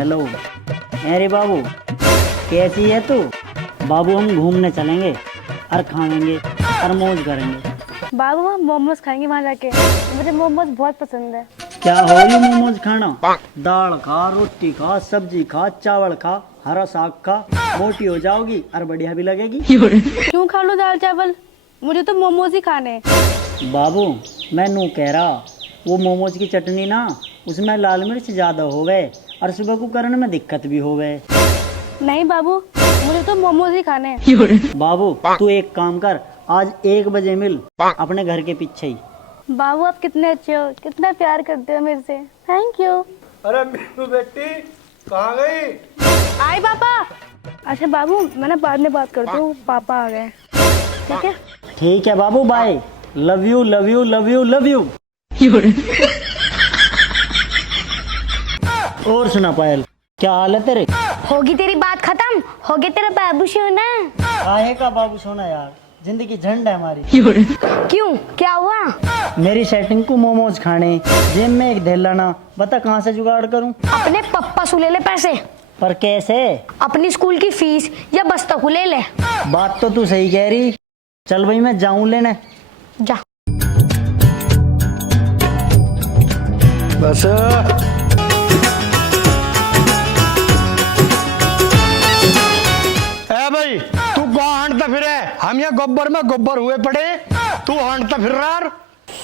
Hello. अरे बाबू, कैसी है तू? बाबू हम घूमने चलेंगे और खाएंगे और मौज करेंगे। बाबू हम मोमोज खाएंगे वहाँ जाके, मुझे मोमोज बहुत पसंद है। क्या होगी मोमोज खाना? दाल खा, रोटी खा, सब्जी खा, चावल खा, हरा साग खा, मोटी हो जाओगी और बढ़िया भी लगेगी। क्यों खा लो दाल चावल, मुझे तो मोमोज ही खाने हैं। बाबू मैं नू कह रहा, वो मोमोज की चटनी ना, उसमें लाल मिर्च ज़्यादा हो गए और सुबह को करने में दिक्कत भी हो गए। नहीं बाबू, मुझे तो मोमोज ही खाने हैं। बाबू तू एक काम कर, आज 1 बजे मिल अपने घर के पीछे ही। बाबू आप कितने अच्छे हो, कितना प्यार करते हो मेरे से, थैंक यू। अरे मीनू बेटी कहाँ गई? आए पापा। अच्छा बाबू मैं ना बाद में बात करती हूँ, पापा आ गए। ठीक है। ठीक है बाबू, bye. Love you love you love you love you. और सुना पायल, क्या हाल है तेरे? होगी तेरी बात खत्म, हो गया तेरा बाबू सोना। काहे का बाबू सोना यार, जिंदगी झंड है हमारी। क्यों, क्या हुआ? मेरी सेटिंग को मोमोज खाने, जेब में एक धेल लाना, बता कहाँ से जुगाड़ करूं? अपने पप्पा से ले ले पैसे, पर कैसे? अपनी स्कूल की फीस या बस्ता को ले ले। बात तो तू सही कह रही। चल भाई मैं जाऊं लेने। जा। बस ए भाई, तू कहाँ हंटता फिरे? हम यहाँ गोबर में गोबर हुए पड़े, तू हंटता फिर रहा।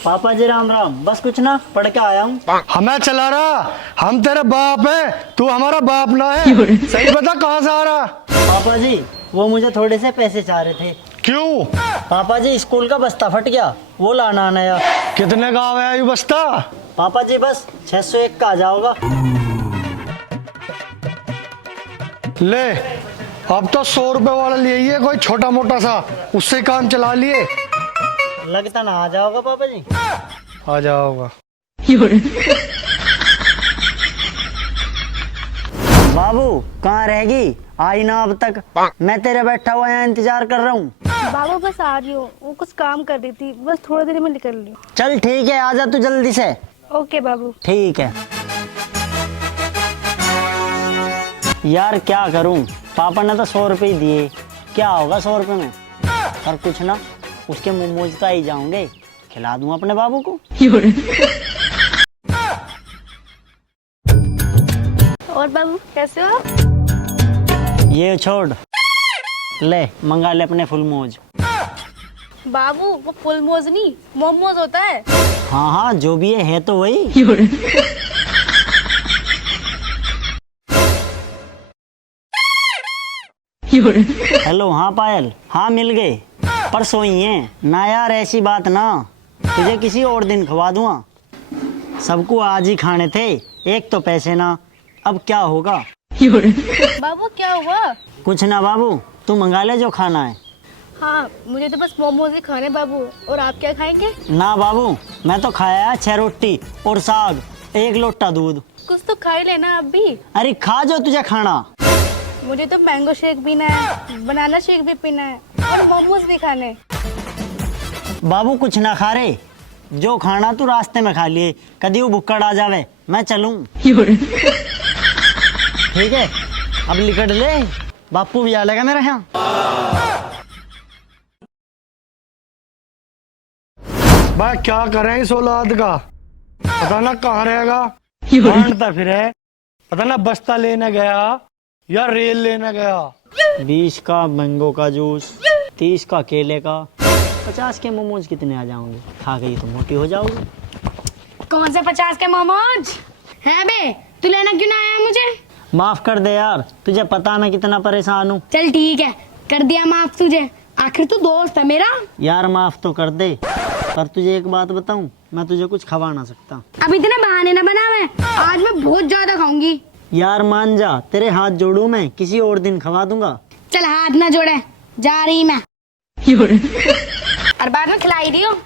पापा जी राम राम। बस कुछ ना, पढ़ के आया हूँ। हमें चला रहा, हम तेरे बाप है, तू हमारा बाप ना है। सही बता कहाँ से आ रहा? पापा जी वो मुझे थोड़े से पैसे चाह रहे थे। क्यों? पापा जी स्कूल का बस्ता फट गया, वो लाना नया। कितने का आया ये बस्ता? पापा जी बस 601 का आ जाओगा। ले, अब तो 100 रुपए वाला लिए ये कोई छोटा मोटा सा, उससे काम चला लिए। लगता ना आ जाओगा पापा जी। आ जाओगा। बाबू कहाँ रहेगी? आई ना अब तक, मैं तेरे बैठा हुआ यहाँ इंतजार कर रहा हूँ। बाबू बस आ रही हूँ, वो कुछ काम कर रही थी, बस थोड़ी देर में निकल रही हूँ। चल ठीक है, आजा तू जल्दी से। ओके बाबू। ठीक है यार, क्या करूं, पापा ने तो 100 रुपये ही दिए, क्या होगा 100 रुपये में? पर कुछ ना, उसके मोमोज तो आ ही जाऊंगे, खिला दूं अपने बाबू को। और बाबू कैसे हो? ये छोड़, ले मंगा ले अपने फुल मोज। बाबू वो फुल मोज नहीं, मोमोज होता है। हाँ हाँ जो भी है तो वही। हेलो। हाँ पायल, हाँ मिल गए, पर सोई हैं ना यार, ऐसी बात ना, तुझे किसी और दिन खवा दूंगा। सबको आज ही खाने थे, एक तो पैसे ना, अब क्या होगा? बाबू क्या हुआ? कुछ ना बाबू, तू मंगा ले जो खाना है। हाँ मुझे तो बस मोमोज ही खाने बाबू, और आप क्या खाएंगे? ना बाबू, मैं तो खाया 6 रोटी और साग, 1 लोटा दूध। कुछ तो खा ही लेना आप भी। अरे खा जो तुझे खाना। मुझे तो मैंगो शेक पीना है, बनाना शेक भी पीना है, और मोमोज भी खाने। बाबू कुछ ना खा रे, जो खाना तू रास्ते में खा लिए, कभी वो भुक्कड़ आ जावे, मैं चलूं। ठीक है, अब लिकट ले, बापू भी आ लेगा मेरे यहाँ। भाई क्या करें इस औलाद का, पता ना कहाँ रहेगा, ढूंढता फिर है, पता ना बस्ता लेने गया या रेल लेने गया। 20 का मैंगो का जूस, 30 का केले का, 50 के मोमोज कितने आ जाओगे? खा गई तो मोटी हो जाओगे। कौन से 50 के मोमोज है बे? तू लेना क्यों ना आया मुझे? माफ कर दे यार, तुझे पता मैं कितना परेशान हूँ। चल ठीक है, कर दिया माफ तुझे, आखिर तू दोस्त है मेरा। यार माफ तो कर दे, पर तुझे एक बात बताऊं, मैं तुझे कुछ खवा ना सकता। अब इतने बहाने ना बना, मैं आज मैं बहुत ज्यादा खाऊंगी। यार मान जा, तेरे हाथ जोड़ू मैं, किसी और दिन खवा दूंगा। चल हाथ ना जोड़े, जा रही मैं। और बाद में खिलाई रही हूँ।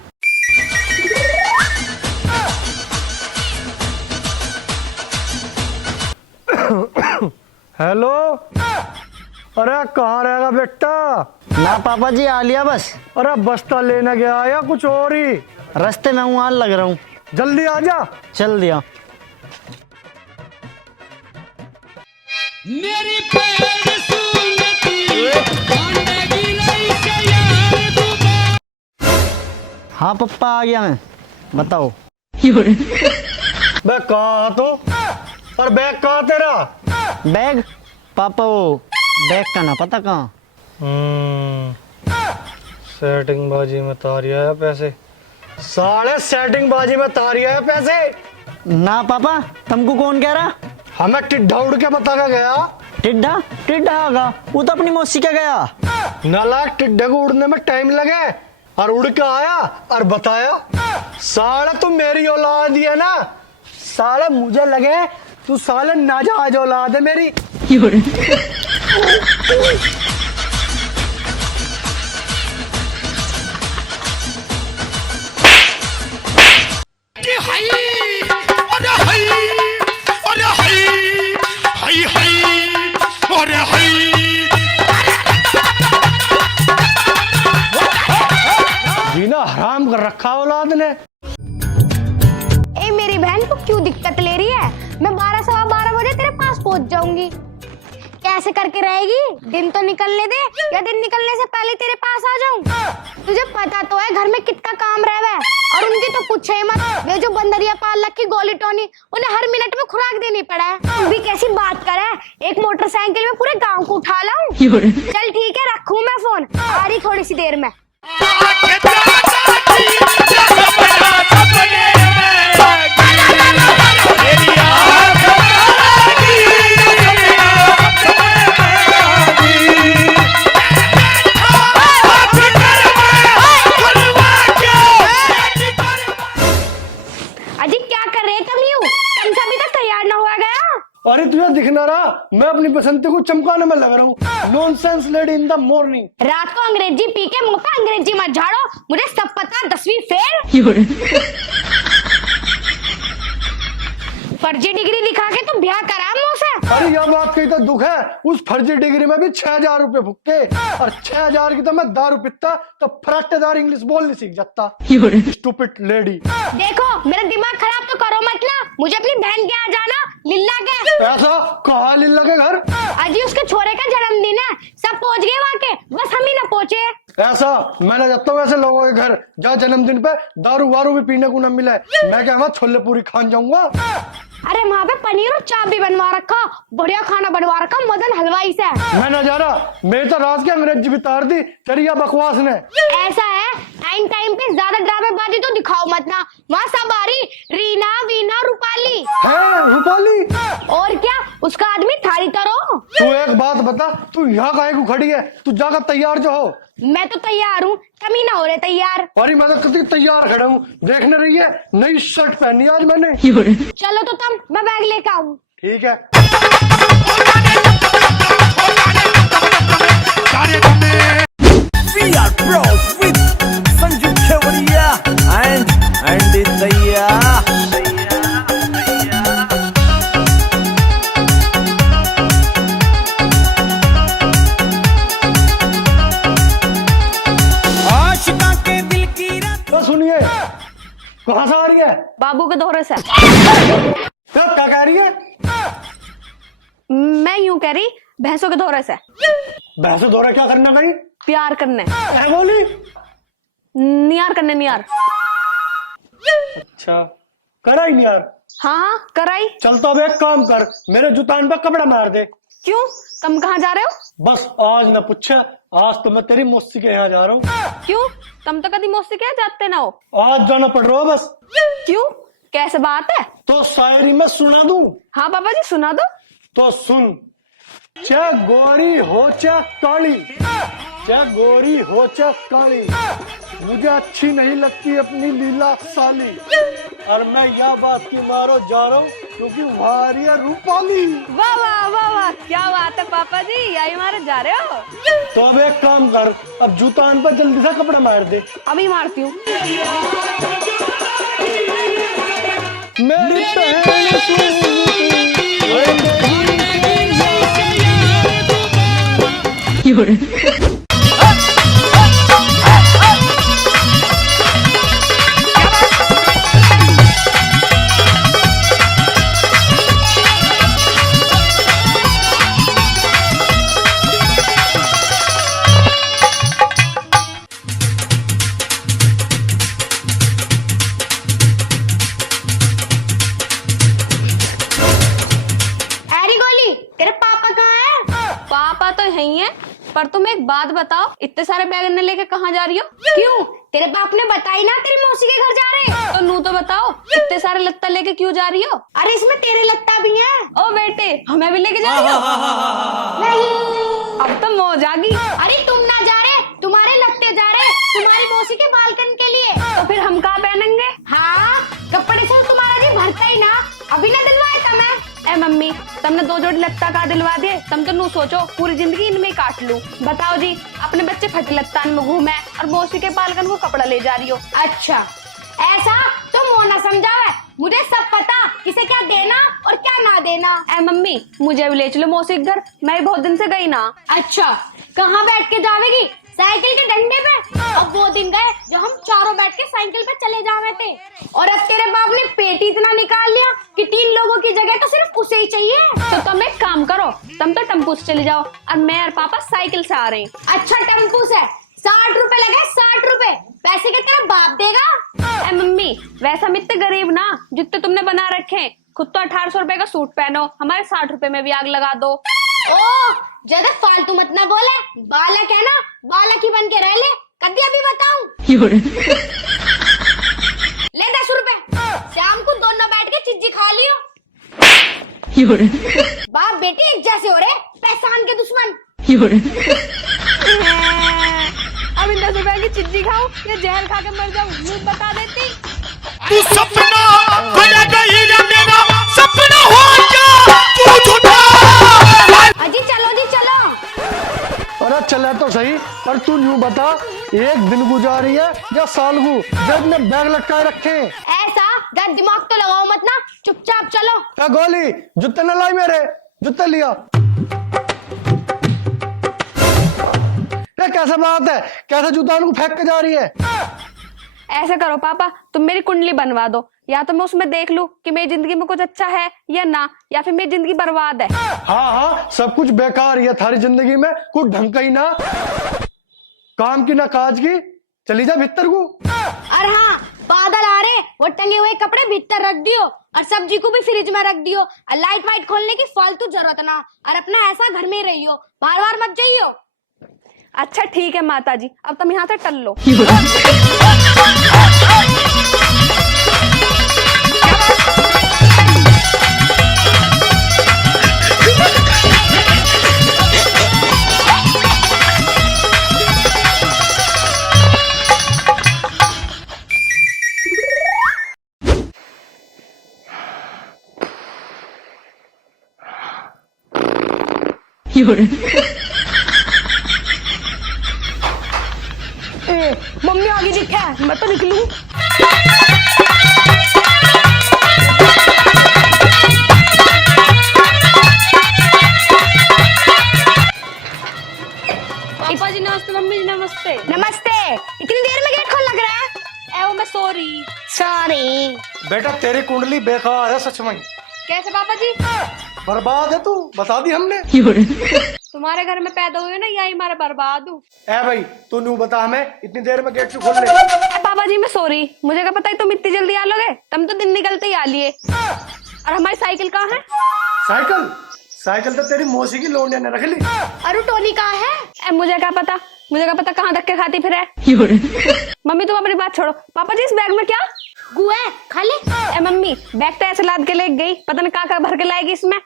हेलो, अरे कहाँ रहेगा बेटा? ना पापा जी आ लिया बस। अरे बस्ता लेने गया या कुछ और ही? रास्ते में हूँ, हाल लग रहा हूँ। जल्दी आ जा। चल दिया। हाँ पप्पा आ गया मैं, बताओ। बे कहाँ तो, और बैग कहाँ तेरा? बैग? पापा वो बैग का ना पता कहाँ। सेटिंग बाजी में तारिया है पैसे, साले सेटिंग बाजी में तारिया है पैसे। ना पापा, तुमको कौन कह रहा? हमें टिड्ढा उड़ के बता के गया। टिड्ढा? टिड्ढा होगा, वो तो अपनी मौसी का गया। नालायक, टिड्ढे को उड़ने में टाइम लगे और उड़ के आया और बताया। साले तू मेरी औलाद ही है ना, साले मुझे लगे तू साले नाजायज औलाद है मेरी। जीना हराम कर रखा औलाद ने। ए मेरी बहन को क्यों दिक्कत ले रही है? मैं 12 बजे तेरे पास पहुंच जाऊंगी। कैसे करके रहेगी? दिन तो निकलने दे, या दिन निकलने से पहले तेरे पास आ जाऊं? तुझे पता तो है घर में कितना काम रह और उनकी तो पूछे ही मत। वे जो बंदरिया पाल रखी गोली टोनी, उन्हें हर मिनट में खुराक देनी पड़ा है। तू भी कैसी बात करे, एक मोटरसाइकिल में पूरे गाँव को उठा लाऊं? चल ठीक है, रखूं मैं फोन, आ रही थोड़ी सी देर में। अजी क्या कर रहे तुम यूं? तुमसे अभी तक तैयार ना हुआ गया? अरे तुझे दिखना रहा, मैं अपनी पसंद को चमकाने में लग रहा हूँ। Nonsense lady in the morning. रात को अंग्रेजी पी के मुंह पे अंग्रेजी मत झाड़ो, मुझे सब पता। 10वीं फेल। फर्जी डिग्री दिखा के तुम ब्याह करा मुंह से। अरे यह बात कही तो दुख है, उस फर्जी डिग्री में भी 6000 रुपए फुक्के, और 6000 की तो मैं दारू पीता तो फराटेदार इंग्लिश बोलनी सीख जाता। Stupid lady. देखो मेरा दिमाग खराब तो करो मत ना, मुझे अपनी बहन के यहाँ जाना। लिल्ला के ऐसा कहा लिल्ला के घर? अजी उसके छोरे का जन्मदिन है, सब पहुंच गए वहाँ के, बस हम ही ना पहुंचे। ऐसा मैं ना जाता हूँ ऐसे लोगों के घर जहाँ जन्मदिन पे दारू वारू भी पीने को न मिले। मैं क्या वहाँ छोले पूरी खान जाऊंगा? अरे वहाँ पे पनीर और चाप भी बनवा रखा, बढ़िया खाना बनवा रखा मदन हलवाई से। मैं ना जा रहा, मेरी तो रात की अंग्रेजी भी तार दी तेरी या बकवास ने। ऐसा है, टाइम टाइम पे ज्यादा ड्रामेबाजी तो दिखाओ मत ना। वहाँ सब आ रही, रीना, वीना, रूपाली है। रूपाली? और क्या, उसका आदमी थारी तरो। तू एक बात बता, तू यहाँ काहे को खड़ी है? तू जाकर तैयार जो हो। मैं तो तैयार हूँ, कमी ना हो रहे तैयार। अरे मैं तो कितनी तैयार खड़ा हूँ, देखने रही है नई शर्ट पहनी आज मैंने। चलो तो तुम, मैं बैग लेकर आऊँ। ठीक है। We are pros with Sanju Kevadia and Andy Daya. Ashika के दिल की तो सुनिए, कहाँ से आ रही है? बाबू के दोहरे से। तो क्या कह रही है? मैं यूं कह रही, भैंसों के दोहरे से। भैंसों दौरा क्या करना कहीं? प्यार करने। क्या बोली? नियार करने, नियार। अच्छा, करा ही नहीं यार। हाँ कराई। चल तो अब एक काम कर, मेरे जुतान पे कपड़ा मार दे। क्यों, तुम कहाँ जा रहे हो? बस आज न पूछे, आज तो मैं तेरी मौसी के यहाँ जा रहा हूँ। क्यों, तुम तो कभी मौसी के यहाँ जाते ना हो। आज जाना पड़ रहा है बस। क्यों, कैसे बात है? तो शायरी में सुना दूं? हाँ पापा जी सुना दो। तो सुन। चाहे गोरी हो चाहे काली, चाहे गोरी हो चाहे काली, मुझे अच्छी नहीं लगती अपनी लीला साली। और मैं यह बात की मारो जा रहा हूँ क्योंकि वारी है रूपाली। वाह वाह वाह वाह, क्या बात है पापा जी, यही मारे जा रहे हो? तो अब एक काम कर, अब जूतान पर जल्दी से कपड़ा मार दे। अभी मारती हूँ। मेरी बहन पर तुम एक बात बताओ, इतने सारे बैग लेके कहाँ जा रही हो? क्यों? तेरे बाप ने बताई ना तेरी मौसी के घर जा रहे हैं। तो नू तो बताओ, इतने सारे लत्ता लेके क्यों जा रही हो? अरे इसमें तेरे लत्ता भी हैं। ओ बेटे, हमें भी लेके जा रही हो? नहीं। अब तो मौज आ गई। अरे तुम ना जा रहे, तुम्हारे लत्ते जा रहे, तुम्हारी मौसी के बालकन के लिए। तो फिर हम कहाँ पहनेंगे? हाँ, कपड़े से तुम्हारा जी भरता ही ना, अभी ना दिलवाया था मैं। ए मम्मी, तुमने 2 जोड़ी लत्ता का दिलवा दिए, तुम तो नू सोचो पूरी जिंदगी इनमें काट लूं। बताओ जी, अपने बच्चे फटे लत्तान में घूमे और मौसी के बालकन को कपड़ा ले जा रही हो। अच्छा, ऐसा तो मोना समझा है, मुझे सब पता किसे क्या देना और क्या ना देना। ए मम्मी, मुझे भी ले चलो मौसी के घर, मैं भी बहुत दिन से गई ना। अच्छा, कहाँ बैठ के जावेगी? साइकिल के डंडे पे? अब वो दिन गए जो हम चारों बैठ के साइकिल पे चले जावे थे, और अब तेरे बाप ने पेट इतना निकाल लिया कि 3 लोगों की जगह तो सिर्फ उसे ही चाहिए। तो तुम एक काम करो, तुम तो टेम्पू से चले जाओ और मैं और पापा साइकिल से आ रहे हैं। अच्छा, टेम्पू से 60 रुपए लगे, 60 रुपए पैसे के तेरा बाप देगा? ए मम्मी, वैसा हम इतने गरीब ना जितने तुमने बना रखे हैं। खुद तो 1800 रुपए का सूट पहनो, हमारे 60 रुपए में भी आग लगा दो। ओ, ज्यादा फालतू मत ना बोले, बालक है ना, बालक ही बन के रह ले। कभी अभी बताऊं? ले 10 रुपए, शाम को दोनों बैठ के चिज्जी खा लियो। बाप बेटी एक जैसे हो रहे, पहचान के दुश्मन। अब इन 10 रुपए की चिज्जी खाऊं या जहर खा के मर जाऊं, मुझे बता देती। तू सपना बना गई रे मेरा सपना हो जा तू झूठा। अजी चलो जी चलो। अरे चले तो सही, पर तू यूं बता, एक दिन गुजारी है या साल गु जब ने बैग लटकाए रखे हैं? ऐसा ज्यादा दिमाग तो लगाओ मत ना, चुपचाप चलो। क्या गोली, जूते न लाई मेरे, जूते लिया। ये कैसा बात है, कैसे जूता उनको फेंक के जा रही है? ऐसे करो पापा, तुम मेरी कुंडली बनवा दो, या तो मैं उसमें देख लूं कि मेरी जिंदगी में कुछ अच्छा है या ना, या फिर मेरी जिंदगी बर्बाद है। हाँ हाँ, सब कुछ बेकार ही है थारी जिंदगी में, कुछ ढंग का ही ना, काम की ना काज की। चली जा भीतर को। और हाँ, बादल आ रहे, वो टंगे हुए कपड़े भीतर रख दियो और सब्जी को भी फ्रिज में रख दियो, और लाइट वाइट खोलने की फालतू जरूरत ना, और अपना ऐसा घर में रहियो, बार बार मत जाइयो। अच्छा ठीक है माता जी, अब तुम यहाँ से टल लो। मम्मी आगे दिखा है, मैं तो निकलूं। पापा जी नमस्ते, मम्मी जी नमस्ते। नमस्ते। इतनी देर में गेट खोल लग रहा है? मैं सॉरी। सॉरी। बेटा तेरी कुंडली बेकार है सच में, कैसे पापा जी? बर्बाद है तू, बता दी हमने। तुम्हारे घर में पैदा हुए ना, यही हमारा बर्बाद हूँ। ए भाई, तू न्यू बता हमें, इतनी देर में गेट क्यों खोल ले? पापा जी मैं सॉरी, मुझे क्या पता है तुम इतनी जल्दी आ लोगे, तुम तो दिन निकलते ही आ लिए। और हमारी साइकिल कहाँ है? साइकिल? साइकिल तो तेरी मौसी की लोंडिया ने रख ली। अरु टोनी कहाँ है? मुझे क्या पता, मुझे क्या पता कहाँ धक्के खाती फिर है। मम्मी तुम अपनी बात छोड़ो, पापा जी इस बैग में क्या? गुए खा ले। मम्मी बैग तो ऐसे लाद के ले गई, पता नहीं कहाँ भर के लाएगी इसमें।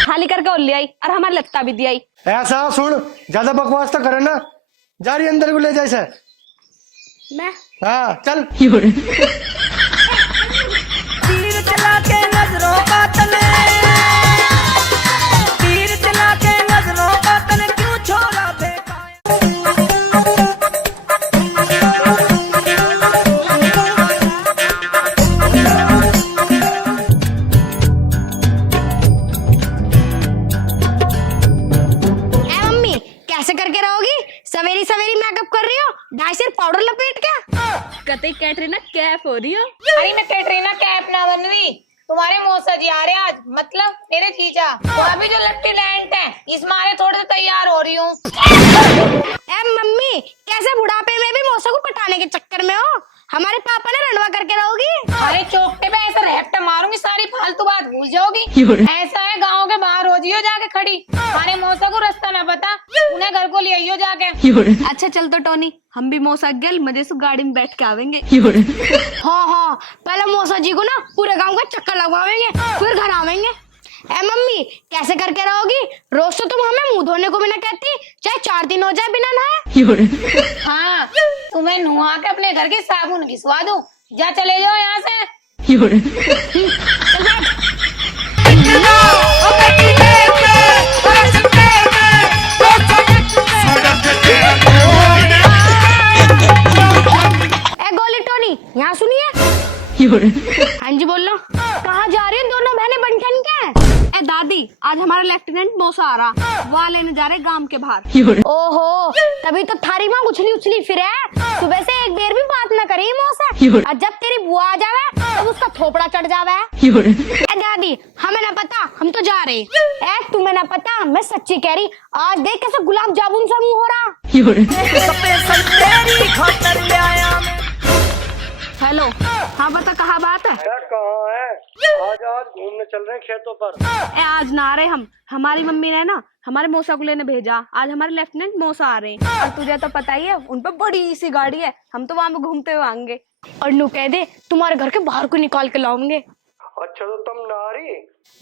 खाली करके और ले आई, और हमारे लत्ता भी दिया। ऐसा सुन, ज्यादा बकवास तो करे ना, जा रही अंदर को ले जाए से। मैं हाँ चल। तीर चला के नजरों का तने, तीर चला के नजरों का तने क्यों छोड़ा बेकार। मम्मी कैसे करके रहोगी? सवेरी सवेरी मेकअप कर रही हो, ढाई सिर पाउडर लपेट के। कतई कैटरीना कैफ हो रही हो। अरे मैं कैटरीना कैफ ना बनवी, तुम्हारे मौसा जी आ रहे आज, मतलब मेरे जीजा। वो अभी जो लट्टी लैंड है, इस मारे थोड़े से तैयार हो रही हूँ। मम्मी कैसे बुढ़ापे में भी मौसा को पटाने के चक्कर में हो? हमारे पापा ने रंडवा करके रहोगी। अरे चौकटे पे ऐसा रैप्टा मारूंगी, सारी फालतू बात भूल जाओगी। ऐसा है गाँव के बाहर हो जियो, जाके खड़ी। हमारे मौसा को रास्ता ना पता, उन्हें घर को ले आइयो जाके। अच्छा चल तो टोनी, हम भी मौसा गेल मजे से गाड़ी में बैठ के आवेंगे। हाँ हाँ, पहले मौसा जी को ना पूरे गांव का चक्कर लगवाएंगे, फिर घर आवेंगे। ए मम्मी, कैसे करके रहोगी? रोज तो तुम हमें मुंह धोने को भी ना कहती, चाहे 4 दिन हो जाए बिना नहाए। हाँ, तुम्हें नुहा के अपने घर के साबुन घिसवा दूं। जा चले जाओ यहाँ से। ए गोली टोनी, यहाँ सुनिए। हाँ जी बोलो, कहाँ जा रही है दोनों बहनें बनठन के? ए दादी, आज हमारा लेफ्टिनेंट मौसा आ रहा, वहाँ लेने जा रहे गांव के बाहर। ओहो, तभी तो थारी माँ उछली उछली फिरे। सुबह से एक बेर भी बात न करी मौसा, और जब तेरी बुआ आ जावे तब उसका थोपड़ा चढ़ जावे। ए दादी, हमें ना पता, हम तो जा रहे। ए तुम्हें ना पता, मैं सच्ची कह रही, आज देख कैसे गुलाब जामुन सा मुंह हो रहा। हेलो, हाँ बता कहाँ बात है? कहाँ है? आज घूमने चल रहे हैं खेतों पर। ए आज ना आ रहे हम, हमारी मम्मी ने ना हमारे मौसा को लेने भेजा। आज हमारे लेफ्टिनेंट मौसा आ रहे हैं, और तुझे तो पता ही है उन पर बड़ी सी गाड़ी है, हम तो वहाँ पे घूमते हुए आएंगे। और नू कह दे तुम्हारे घर के बाहर को निकाल के लाऊंगे। अच्छा तो तुम नारी?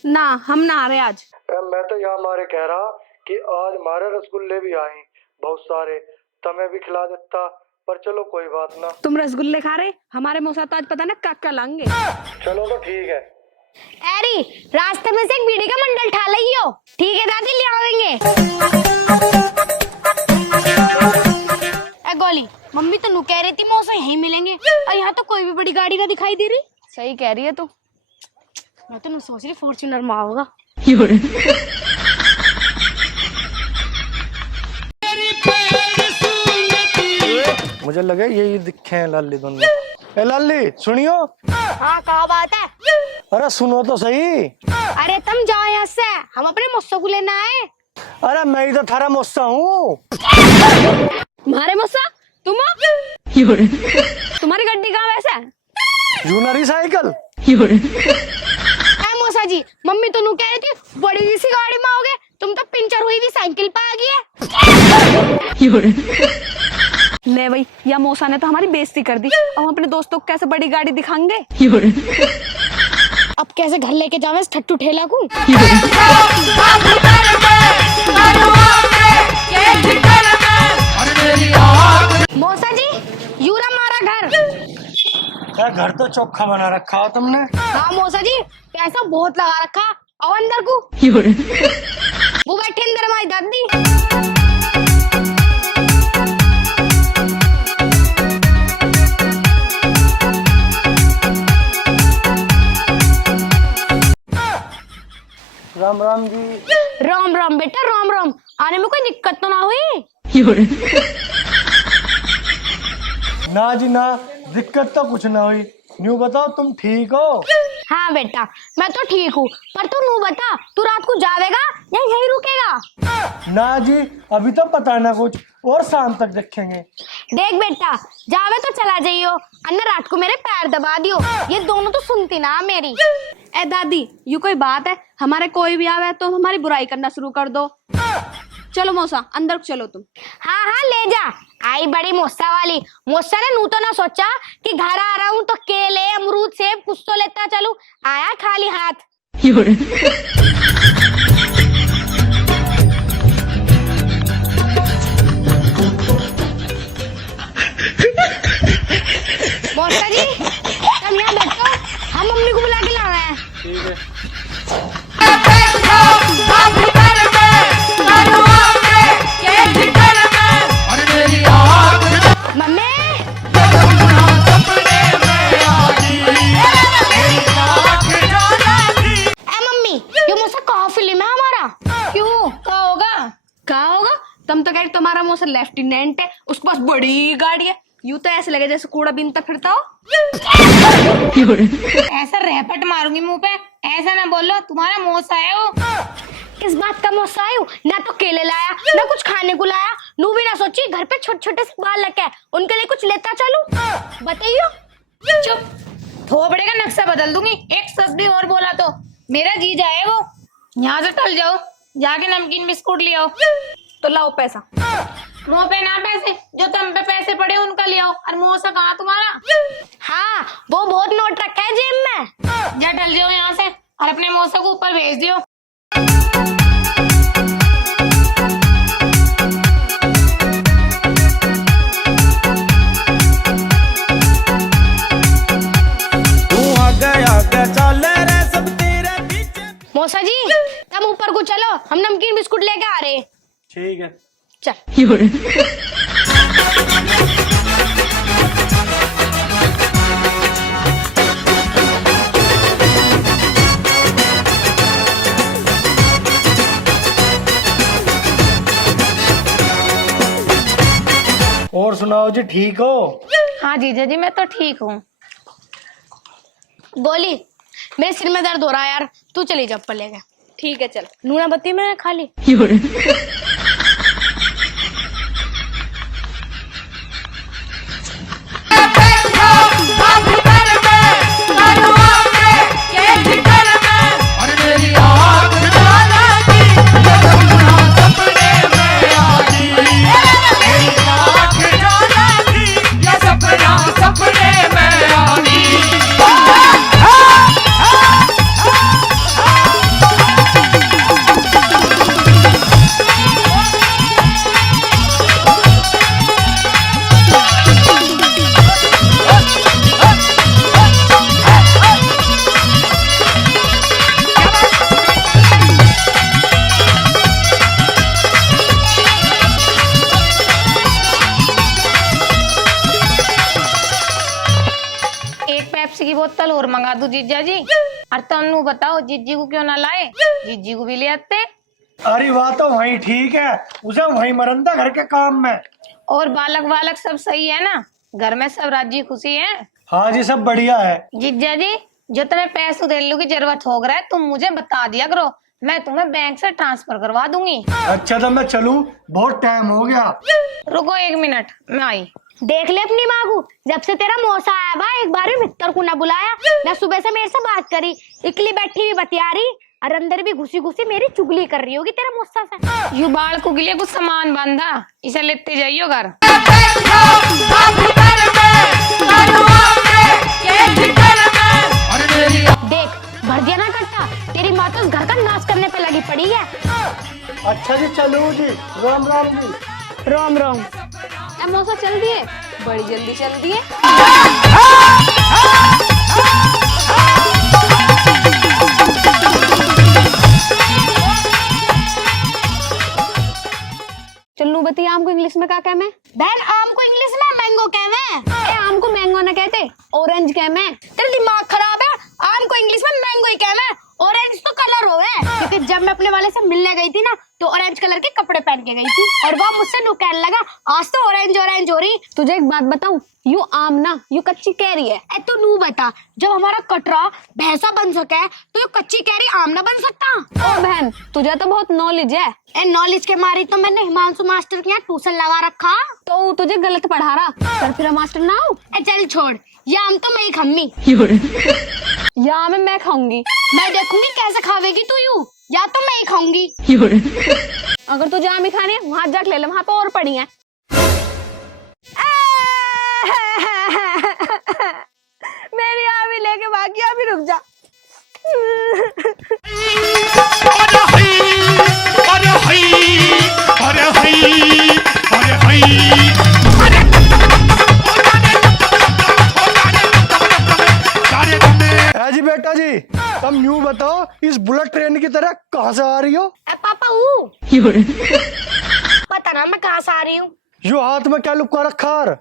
ना, हम ना आ रहे आज। मैं तो यहाँ मारे कह रहा कि आज हमारे रसगुल्ले भी आए बहुत सारे, तुम्हें भी खिला देता, पर चलो कोई बात ना। तुम रसगुल्ले खा रहे, हमारे मौसा तो आज पता ना क्या लाएंगे। चलो तो ठीक है। एरी, रास्ते में से एक बीड़ी का मंडल ठा लियो। ठीक है दादी, ले आवेंगे। ए गोली, मम्मी तो नू कह रही थी मौसा यहीं मिलेंगे, और यहाँ तो कोई भी बड़ी गाड़ी ना दिखाई दे रही। सही कह रही है तू। मैं तो नू सोच रही फॉर्च्यूनर में होगा। मुझे लगे यही दिखे हैं लाली दोनों। ए लाली सुनियो। हाँ, क्या बात है? अरे सुनो तो सही। अरे तुम जाओ यहाँ से, हम अपने मौसा को लेना आए। अरे मैं ही तो थारा मौसा हूँ। तुम्हारे मौसा? तुम? तुम्हारी गड्डी कहाँ वैसे? जूनरी साइकिल। मौसा जी, मम्मी तो नू कह रही थी बड़ी सी गाड़ी में आओगे, तुम तो पिंचर हुई भी साइकिल पे आ गई है। ले भाई, या मौसा ने तो हमारी बेइज्जती कर दी, अब हम अपने दोस्तों को कैसे बड़ी गाड़ी दिखाएंगे? अब कैसे घर लेके जावे इस ठट्टू ठेला को? मौसा जी, यूरा मारा घर तो चौखा बना रखा हो तुमने। हाँ मौसा जी, पैसा बहुत लगा रखा। आओ अंदर को। वो बैठे अंदर हमारी दादी। राम राम जी। राम राम बेटा, राम राम। आने में कोई दिक्कत तो ना हुई? ना जी ना, दिक्कत तो कुछ ना हुई। न्यू बताओ, तुम ठीक हो? हाँ बेटा, मैं तो ठीक हूँ, पर तू नू बता, तू रात को जावेगा या यहीं रुकेगा? ना जी, अभी तो पता ना कुछ, और शाम तक देखेंगे। देख बेटा, जावे तो चला जाइयो, अन्ना रात को मेरे पैर दबा दियो। ये दोनों तो सुनती ना मेरी। ए दादी, ये कोई बात है? हमारे कोई भी आवे तो हमारी बुराई करना शुरू कर दो। चलो मौसा, अंदर चलो तुम। हाँ हाँ, ले जा। आई बड़ी मौसा वाली। मौसा ने नू तो ना सोचा कि घर आ रहा हूँ तो केले अमरूद सेब कुछ तो लेता चलूं, आया खाली हाथ। मौसा जी, तुम यहाँ बैठो, हम मम्मी को बुला के ला रहे हैं। ठीक है। तुम तो कह रही तुम्हारा मौसा लेफ्टिनेंट है, उसके पास बड़ी गाड़ी है, यूं तो ऐसे लगे जैसे कूड़ा बीनता फिरता हो। ऐसा रैपट मारूंगी मुंह पे, ऐसा ना बोलो, तुम्हारा मौसा है वो। किस बात का मौसा आयु? ना तो केले लाया, ना कुछ खाने को लाया। नू भी ना सोची घर पे छोटे छोटे से बाल लगे, उनके लिए कुछ लेता चलूं? बताइयो। चुप, थोबड़े का नक्शा बदल दूंगी एक शब्द भी और बोला तो। मेरा जीजा है वो, यहाँ से टल जाओ। जाके नमकीन बिस्कुट ले आओ। तो लाओ पैसा। मुंह पे ना पैसे, जो तुम पे पैसे पड़े उनका ले आओ। और मुंह से कहा तुम्हारा? हाँ, वो बहुत नोट रखा है जेब में। जा डल जाओ यहाँ से और अपने मौसा को ऊपर भेज दियो। मौसा जी, तुम ऊपर को चलो, हम नमकीन बिस्कुट लेके आ रहे हैं। ठीक है। चल। और सुनाओ जी, ठीक हो? हाँ जीजा जी, मैं तो ठीक हूँ। गोली, मेरे सिर में दर्द हो रहा है यार, तू चली जा ऊपर लेके। ठीक है चल। नूना बत्ती मैंने खा ली। एक पेप्सी की बोतल और मंगा दो जीजा जी। और तुम बताओ जीजी को क्यों ना लाए, जीजी को भी ले आते। अरे वाह, तो वही ठीक है, उसे वही मरंदा घर के काम में। और बालक वालक सब सही है ना? घर में सब राजी खुशी है? हाँ जी, सब बढ़िया है। जीजा जी, जो तुम्हें पैसों देने की जरूरत हो रहा है तुम मुझे बता दिया करो, मैं तुम्हें बैंक से ट्रांसफर करवा दूंगी। अच्छा, तो मैं चलूं, बहुत टाइम हो गया। रुको 1 मिनट, मैं आई। देख ले अपनी माँ को, जब से तेरा मौसा आया बा एक बार भी मित्र को ना बुलाया, ना सुबह से मेरे से बात करी, इकली बैठी हुई बतिया रही और अंदर भी घुसी घुसी मेरी चुगली कर रही होगी तेरा मौसा से। यू बाल को लिए कुछ सामान बांधा, इसे लेते जाइयो घर। देख, भर दिया ना कट्टा, तेरी माँ तो उस घर का नाश करने पे लगी पड़ी है। अच्छा जी, चलो जी, राम राम जी। रोम रोम। अब मौसा चल दिए, बड़ी जल्दी चल दिए। चन्नू बती, आम को इंग्लिश में क्या कहते हैं? बहन, आम को इंग्लिश में मैंगो कहते हैं। ए, आम को मैंगो ना कहते, ऑरेंज कहते हैं। तेरा दिमाग खराब है, आम को इंग्लिश में मैंगो ही कहते हैं। ऑरेंज तो कलर हो है, क्योंकि जब मैं अपने वाले से मिलने गई थी ना तो ऑरेंज कलर के कपड़े पहन के गई थी और वो मुझसे नु कहने लगा आज तो ऑरेंज ऑरेंज हो रही। तुझे एक बात बताऊं, यू आम ना, यू कच्ची कैरी है। ए, तू नू बता, जब हमारा कटरा भैंसा बन सके तो ये कच्ची कैरी आम ना बन सकता? ओ बहन, तुझे तो बहुत नॉलेज है। ए, नॉलेज के मारी तो मैंने हिमांशु मास्टर के यहाँ ट्यूशन लगा रखा। तो वो तुझे गलत पढ़ा रहा, पर फिर मास्टर ना हो। ए, चल छोड़, ये आम तो मैं ही खम्मी। या आम मैं खाऊंगी। मैं देखूंगी कैसे खावेगी तू यू, या तो मैं ही खाऊंगी। अगर तुझे आम ही खाने है, वहां जाके ले ले, वहां पे और पड़ी है। मेरी आम ही लेके भागी, अभी रुक जा। अरे हई, अरे हई, अरे हई, अरे है जी बेटा जी, तुम यूं बताओ, इस बुलेट ट्रेन की तरह कहाँ से आ रही हो? ए, पापा हूँ। पता ना मैं कहाँ से आ रही हूँ। यो हाथ में क्या लुक्का रखा है?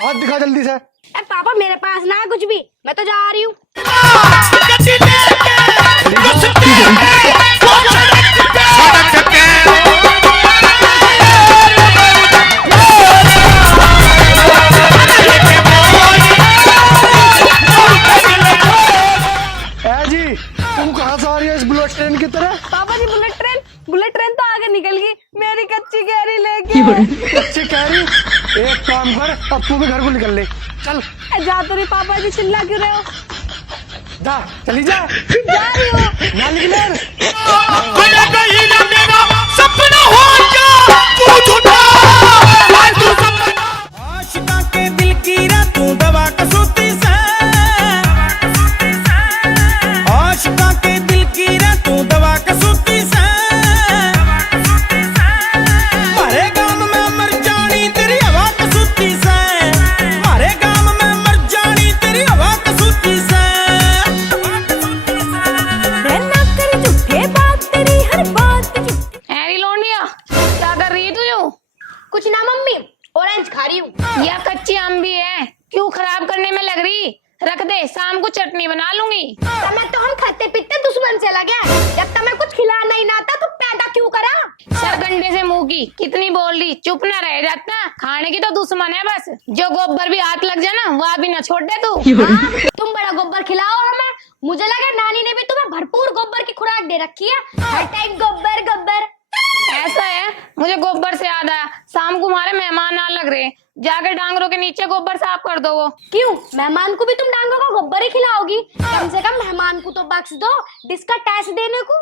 हाथ दिखा जल्दी से। ए, पापा मेरे पास ना है कुछ भी, मैं तो जा रही हूँ। जी, तुम कहाँ से आ रही हो इस बुलेट ट्रेन की तरह? पापा जी, बुलेट ट्रेन तो आगे निकल गई, मेरी कच्ची कैरी लेके। कच्ची कैरी? एक काम कर, अब तू भी घर को निकल ले, चल। जा तो नहीं पापा जी, चिल्ला क्यों रहे हो? जा चली जा जा रही हूँ। ना निकले खोया हीरा मेरा सपना हो जा तू झूठा हाय तू सपना आशिका के दिल की रातों दवा कसौटी से आशिका के दिल की रातों दवा कसौटी से मारे गाम में मर जानी तेरी हवा कसौटी से मारे गाम में मर जानी तेरी हवा कसौटी से ना कर झूठे बात तेरी हर बात झूठी। हैरी लोंडिया क्या कर रही है तू यूं? कुछ ना मम्मी, ऑरेंज खा रही हूँ। यह कच्ची आम भी है, क्यों खराब करने में लग रही? रख दे, शाम को चटनी बना लूंगी। मैं तो हम खाते पीते दुश्मन से लगे, जब तक मैं कुछ खिलाना ही ना आता तो पैदा क्यों करा? सरगंडे से मुंह की कितनी बोल रही, चुप ना रह जाता। खाने की तो दुश्मन है बस, जो गोबर भी हाथ लग जाए ना वह भी ना छोड़ दे तू। हाँ, तुम बड़ा गोबर खिलाओ हमें। मुझे लगा नानी ने भी तुम्हें भरपूर गोबर की खुराक दे रखी है, हर टाइम गोबर गोबर। ऐसा है, मुझे गोबर से याद आया, शाम को हमारे मेहमान आ लग रहे, जाकर डांगरों के नीचे गोबर साफ कर दो वो। क्यों, मेहमान को भी तुम डांगों का गोबर ही खिलाओगी? कम से कम मेहमान को तो बख्श दो जिसका टैक्स देने को।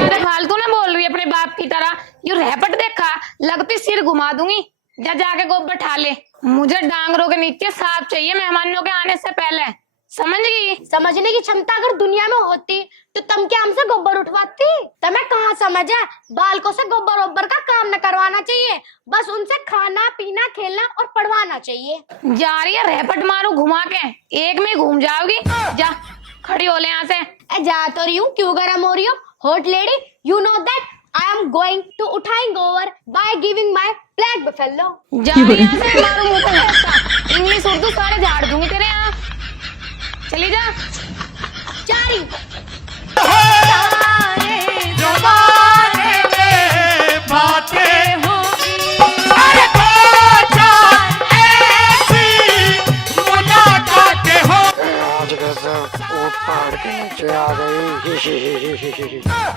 अरे फालतू ना बोल रही अपने बाप की तरह, यू रैपट देखा लगती सिर घुमा दूंगी। जा जाके गोबर ठा ले, मुझे डांगरों के नीचे साफ चाहिए मेहमानों के आने से पहले, समझ गई? समझने की क्षमता अगर दुनिया में होती तो तुम क्या हमसे गोबर उठवाती? तुम्हें कहाँ समझ है, बालकों से गोबर ओबर का काम न करवाना चाहिए, बस उनसे खाना पीना खेलना और पढ़वाना चाहिए। जा रही है रैपट मारू घुमा के, एक में घूम जाओगी। जा खड़ी हो ले यहाँ से। जा तो रही हूँ, क्यों गरम हो रही हो? Hot lady, you know that I am going to उठाएंगे गोबर by giving my black buffalo. जा रही यहाँ से, मारू मुंह पे ऐसा। इंग्लिश उर्दू सारे झाड़ दूंगी तेरे यहाँ, चली जा। जा रही हूँ। जमाने में बातें होंगी अरे बाजा ऐसी मुलाकातें हो आज कैसे ऊट पहाड़ के नीचे आ गई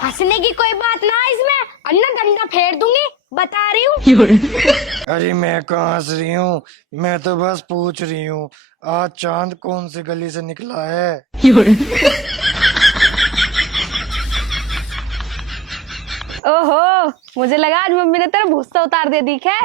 हंसने की कोई बात ना इसमें, अन्ना डंडा फेर दूंगी, बता रही हूँ। अरे मैं कहाँ हंस रही हूँ, मैं तो बस पूछ रही हूँ आज चांद कौन सी गली से निकला है। ओहो, मुझे लगा आज मम्मी ने तेरा भूसा उतार दे दिख है।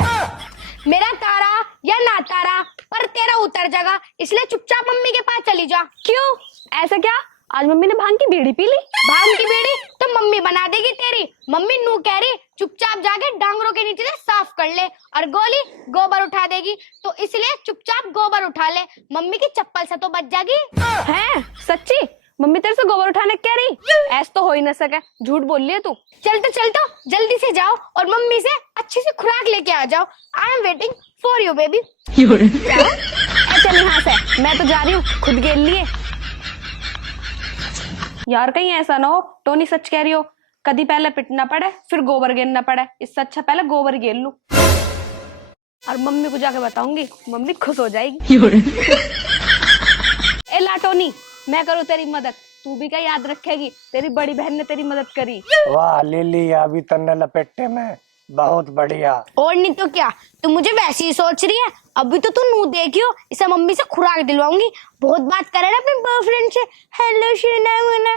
मेरा तारा या ना तारा पर तेरा उतर जाएगा, इसलिए चुपचाप मम्मी के पास चली जा। क्यों, ऐसा क्या? आज मम्मी ने भांग की बीड़ी पी ली? भांग की बीड़ी तो मम्मी बना देगी तेरी। मम्मी नू कह रही चुपचाप जाके डांगरों के नीचे से साफ कर ले, और गोली गोबर उठा देगी, तो इसलिए चुपचाप गोबर उठा ले, मम्मी की चप्पल से तो बच जाएगी। हैं? सच्ची? मम्मी तेरे से गोबर उठाने कह रही? ऐसा तो हो ही न सके, झूठ बोल रही है तू। चलते जल्दी से जाओ और मम्मी से अच्छी सी खुराक लेके आ जाओ। I am waiting for you baby. चल यहाँ से, मैं तो जा रही हूँ खुद के लिए। यार कहीं ऐसा ना हो टोनी सच कह रही हो, कभी पहले पिटना पड़े फिर गोबर गिरना पड़े, इससे अच्छा पहले गोबर गिर लूं और मम्मी को जाके बताऊंगी, मम्मी खुश हो जाएगी। ए ला टोनी, मैं करूँ तेरी मदद, तू भी क्या याद रखेगी, तेरी बड़ी बहन ने तेरी मदद करी। वाह लिली, अभी तन्ने लपेटे में, बहुत बढ़िया। और नहीं तो क्या, तू मुझे वैसे ही सोच रही है? अभी तो तू नू देखियो, इसे मम्मी से खुराक दिलवाऊंगी। बहुत बात करे ना अपने बॉयफ्रेंड से। हेलो शीना मुना।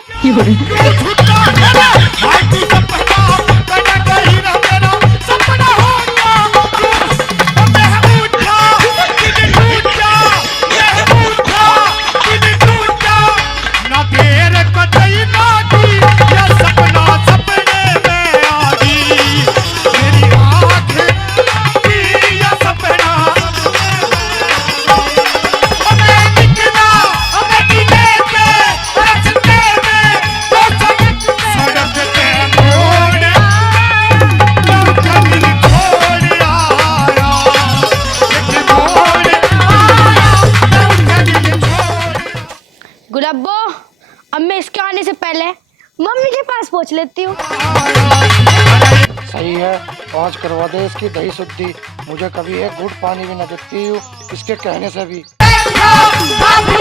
हाय तू सपना खोया हीरा मेरा सपना हो जा महबूब जा किने टूट जा महबूब जा किने टूट जा ना देर कतई ना दी या सपना सपने में आ गई मेरी आँख की या सपना हमें निकला हमें दिले पे रास्ते में तो सड़क पे मोड़ कभी छोड़ आया एक मोड़ आया कभी छोड़ गुलाबो, अब मैं इसके आने से पहले मम्मी के पास पहुंच लेती हूँ। सही है, आज करवा दे इसकी दही शुद्धि, मुझे कभी एक घूंट पानी भी न देती हूँ इसके कहने से भी। मम्मी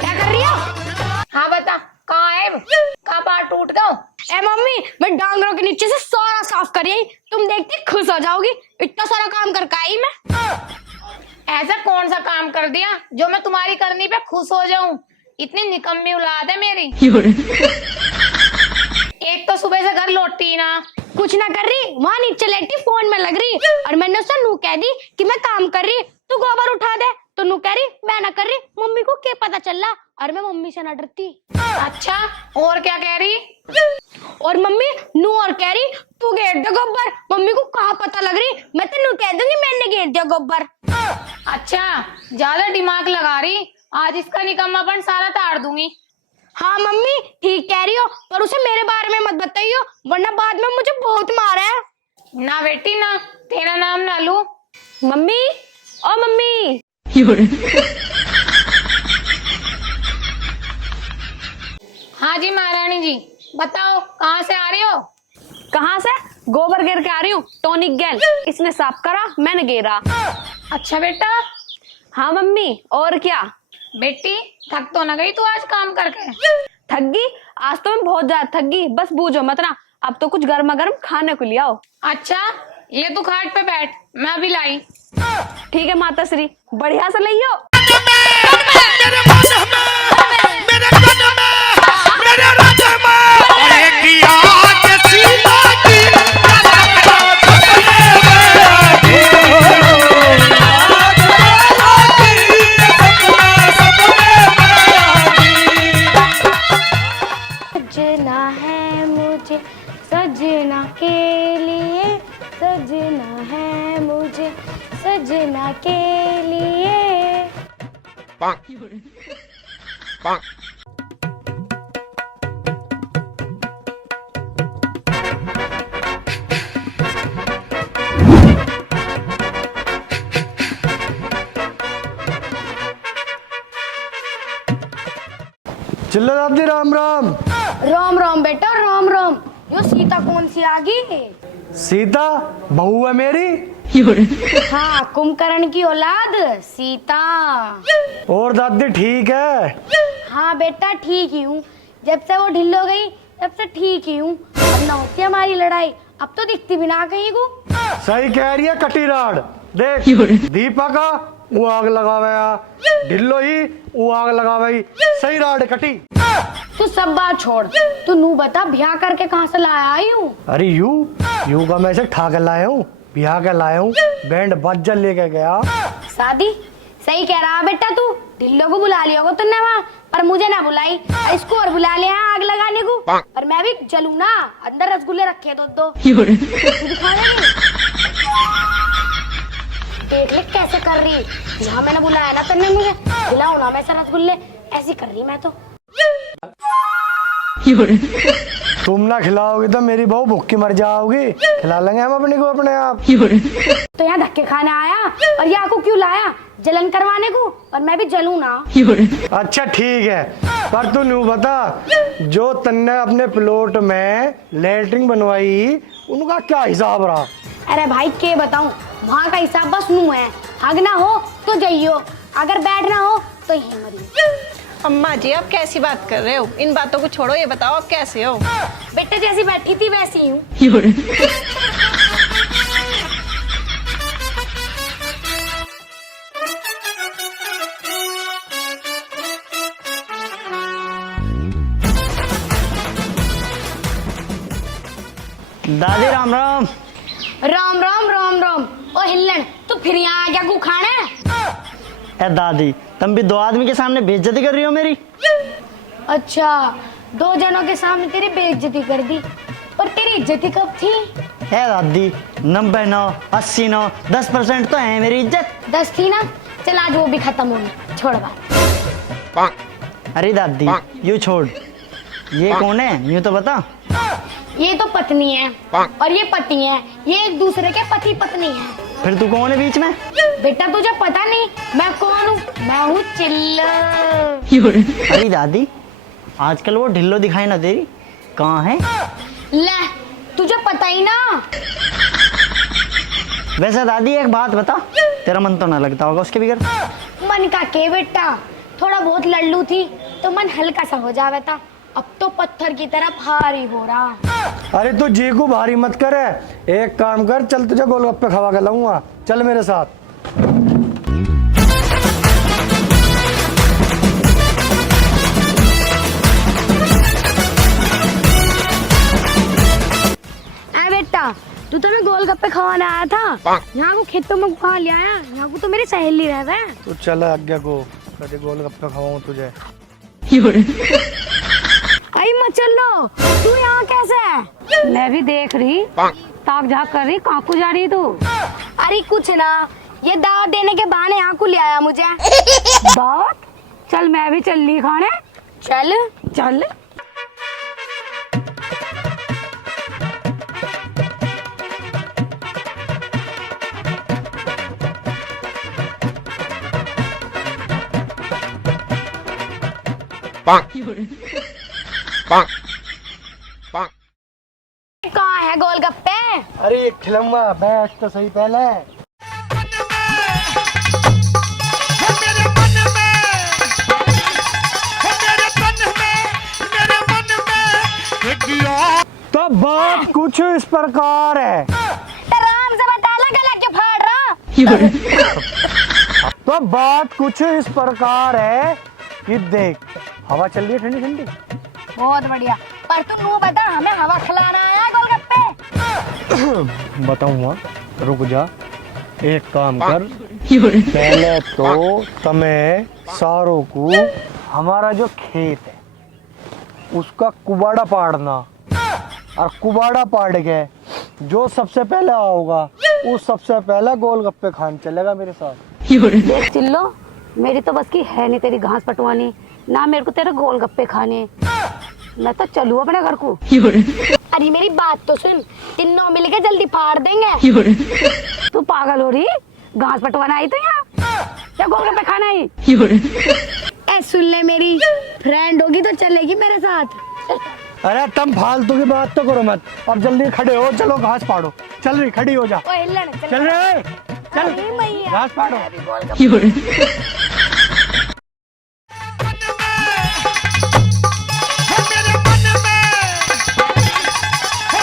क्या कर रही हो? हाँ बता, कहाँ है? कहाँ पार टूट गया? ए मम्मी, मैं डांगरों के नीचे से सारा साफ कर रही, तुम देखती खुश हो जाओगी। इतना सारा काम करके आई मैं। ऐसा कौन सा काम कर दिया जो मैं तुम्हारी करनी पे खुश हो जाऊं? इतनी निकम्मी औलाद है मेरी। एक तो सुबह से घर लौटती ना। कुछ ना कर रही, वहाँ नीचे लेटी फोन में लग रही, और मैंने उससे नू कह दी कि मैं काम कर रही, तू गोबर उठा दे, तो नू कह रही मैं ना कर रही, मम्मी को क्या पता चल रहा, और मैं मम्मी से ना डरती। अच्छा, और क्या कह रही? और मम्मी नू और कह रही तू घेर दे गोबर, मम्मी को कहाँ पता लग रही, मैं तो नू कह दूंगी मैंने घेर दिया गोबर। अच्छा, ज्यादा दिमाग लगा रही, आज इसका निकम्मापन सारा ताड़ दूंगी। हाँ मम्मी ठीक कह रही हो, पर उसे मेरे बारे में मत बताइयो, वरना बाद में मुझे बहुत मारा है। ना बेटी ना, तेरा नाम ना लू। मम्मी, ओ मम्मी। हाँ जी महारानी जी, बताओ कहाँ से आ रही हो? कहाँ से? गोबर घेर के आ रही हूँ। टॉनिक गेल, इसने साफ करा, मैंने घेरा। अच्छा बेटा। हाँ मम्मी, और क्या? बेटी थक तो ना गई तू आज काम करके? थक गई? आज तो मैं बहुत ज्यादा थक गई, बस बूझो मत ना, अब तो कुछ गर्मा गर्म खाने को लियाओ। अच्छा, ये तू खाट पे बैठ, मैं अभी लाई। ठीक है माता श्री, बढ़िया से लियो। मेरे मन में, मेरे मन में, मेरे हृदय में, और एक याद सीता की सजना है मुझे सजना के लिए, सजना है मुझे सजना के लिए। चिल्ला दादी राम राम। राम राम बेटा राम राम। यो सीता कौन सी आ गई? सीता बहू है मेरी। हाँ, कुंभकर्ण की औलाद सीता। और दादी ठीक है? हाँ बेटा ठीक ही हूँ, जब से वो ढिल हो गई तब से ठीक ही हूँ। अब ना होती हमारी लड़ाई, अब तो दिखती भी ना कहीं को। सही कह रही है कटी राड। देख दीपका वो आग लगावे, ढिल्लो ही वो आग लगावे, सही राड कटी। तू सब बात छोड़, तू नू बता ब्याह करके कहाँ से लाया आई हूँ? अरे यू का मैं से ठा के लाया हूँ, ब्याह के लाया हूँ, बैंड बाजा लेके गया। शादी? सही कह रहा बेटा, तू ढिल्लो को बुला लिया होगा तुमने वहाँ, पर मुझे ना बुलाई। इसको और बुला लिया आग लगाने को, पर मैं भी जलूं ना। अंदर रसगुल्ले रखे दो। देख ले कैसे कर रही, जहाँ मैंने बुलाया ना तुमने मुझे, बुलाओ ना मैं से रसगुल्ले, ऐसी कर रही मैं तो। तुम ना खिलाओगे तो मेरी बहू भूखी मर जाओगी, खिला लेंगे हम अपने को अपने आप। तो यहाँ धक्के खाने आया, और यहाँ को क्यों लाया? जलन करवाने को, और मैं भी जलूं ना। अच्छा ठीक है, पर तू न्यू बता, जो तन्ने अपने प्लॉट में लेटरिंग बनवाई उनका क्या हिसाब रहा? अरे भाई के बताऊं, वहाँ का हिसाब बस नू है, हगना हो तो जाइयो, अगर बैठना हो तो यही मरियो। अम्मा जी आप कैसी बात कर रहे हो? इन बातों को छोड़ो, ये बताओ आप कैसे हो? बेटे जैसी बैठी थी वैसी हूँ। दादी राम राम। राम राम राम राम। ओ हिल्लन, तू फिर यहाँ आ गया गु खाने? ए दादी, तुम भी दो आदमी के सामने बेइज्जती कर रही हो मेरी। अच्छा, दो जनों के सामने तेरी बेइज्जती कर दी, पर तेरी इज्जती कब थी? है दादी, 99, 89, 10% तो है मेरी इज्जत। 10 थी ना? चल आज वो भी खत्म होगी, छोड़ बात। अरे दादी यू छोड़, ये कौन है यूँ तो बता। ये तो पत्नी है, और ये पति है, ये एक दूसरे के पति पत्नी है। फिर तू कौन है बीच में? बेटा तुझे पता नहीं मैं कौन हूँ? मैं हूँ चिल्लो। अरे दादी, आजकल वो ढिल्लो दिखाई ना दे रही, कहाँ है? ले, तुझे पता ही ना। वैसे दादी एक बात बता, तेरा मन तो ना लगता होगा उसके बगैर। मन का के बेटा, थोड़ा बहुत लल्लू थी तो मन हल्का सा हो जावे था, अब तो पत्थर की तरह भारी हो रहा। अरे तू जी को भारी मत करे, एक काम कर, चल तुझे गोलगप्पे खवा के लाऊंगा, चल मेरे साथ। यहाँ को खेतों में कहाँ ले आया, यहाँ को तो मेरी सहेली रहता है। तो चल आज्ञा को कभी गोलगप्पे खवाऊं तुझे। आई मत चलो, तू यहाँ कैसे है? मैं भी देख रही, ताक झाक कर रही, कहाँ को जा रही तू? अरे कुछ ना, ये दावत देने के बहाने यहाँ को ले आया मुझे। दावत? चल मैं भी चल ली खाने। चल चल। कहाँ है गोलगप्पे? अरे खिलम्मा बैठ तो सही पहले। मेरे मन में, मेरे तन में, मेरे मन में एक याद। तो बात कुछ इस प्रकार है। आराम से बता, गला क्यों फाड़ रहा? तो बात कुछ इस प्रकार है कि देख, हवा चल रही है ठंडी ठंडी। बहुत बढ़िया, पर तू नू बता, हमें हवा खिलाना आया है गोलगप्पे? बताऊंगा, रुक जा। एक काम कर, पहले तो तुम्हें सारों को हमारा जो खेत है उसका कुबाड़ा पाड़ना, और कुबाड़ा पाड़ के जो सबसे पहले आओगा वो सबसे पहले गोलगप्पे खाने चलेगा मेरे साथ। देख चिल्लो, मेरी तो बस की है नहीं तेरी घास पटवानी, ना मेरे को तेरे गोलगप्पे खाने। मैं तो चलू अपने घर को। अरे मेरी बात तो सुन, तीनों मिलके जल्दी फाड़ देंगे। तू पागल हो रही? घास पटवाना आई तो यहाँ या गोलगप्पे खाना आई? ए सुन ले, मेरी फ्रेंड होगी तो चलेगी मेरे साथ। अरे तुम फालतू की बात तो करो मत, अब जल्दी खड़े हो, चलो घास पाड़ो। चल रही, खड़ी हो जा। ओ हिलन, चल रहे, चल अरे मैया। घास पाड़ो। मेरे मन में,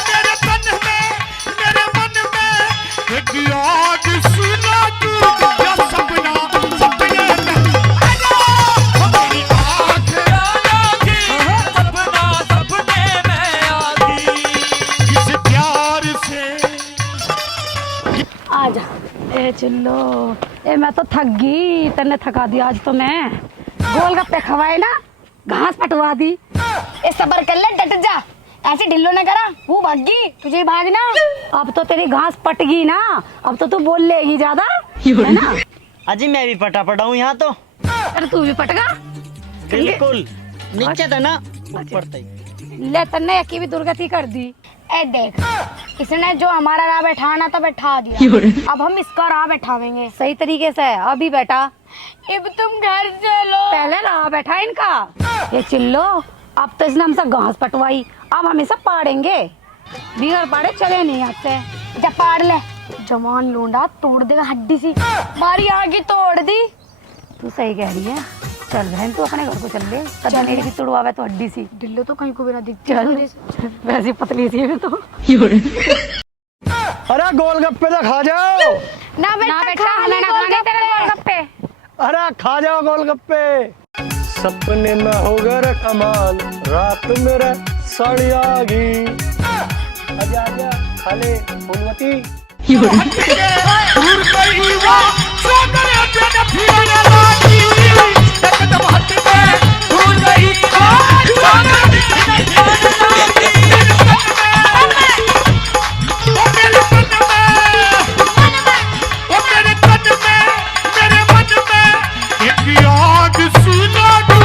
मेरे तन में, मेरे मन में एक याद सुना तू, या सपना सपने में आया, मेरी आँख आ गई, सपना सपने में आ गई, किस प्यार से। आजा। ए चिल्लो, ए मैं तो थक गई, तन्ने थका दिया आज तो। मैं गोलगप्पे खवाए ना, घास पटवा दी। ए सबर कर ले, डट जा, ऐसे ढिल्लो न करा, वो भागी, तुझे भागना। अब तो तेरी घास पट गई ना, अब तो तू बोल लेगी ज्यादा, है ना? अजी मैं भी पटा पड़ा हूँ यहाँ तो। अरे तू भी पटगा? बिल्कुल, नीचे था ना, ऊपर था। ले तन्ने यकी भी दुर्गति कर दी। ए देख, इसने जो हमारा राह बैठाना तो बैठा दिया, अब हम इसका राह बैठावेंगे सही तरीके से। अभी बेटा, अब तुम घर चलो। पहले रहा बैठा इनका। ये चिल्लो, अब तो इसने हमसे घास पटवाई, अब हम इसे पाड़ेंगे। बिगर पाड़े चले नहीं यहाँ से। जब पाड़ ले, जवान लूंडा तोड़ देगा हड्डी सी, मारी आगे तोड़ दी। तू सही कह रही है। चल बहन, तू अपने घर को चल ले, कदम मेरी भी तुड़वावे तो हड्डी सी। ढिल्लो तो कहीं को भी ना दिख। चल, वैसी पतली सी है तो। अरे गोलगप्पे तो खा जाओ। ना बेटा, हमें ना खाने तेरे गोलगप्पे। अरे खा जाओ गोलगप्पे। सपने में हो गए कमाल, रात मेरा साड़ी आ गई। आजा आजा, खा ले फूलमती। दूर गई वो सोकर अपने फिरने लगी, एकदम हट में दूर गई वो सोकर अपने फिरने लगी, वो मेरे तन में, मेरे मन में एक याद सुना तू,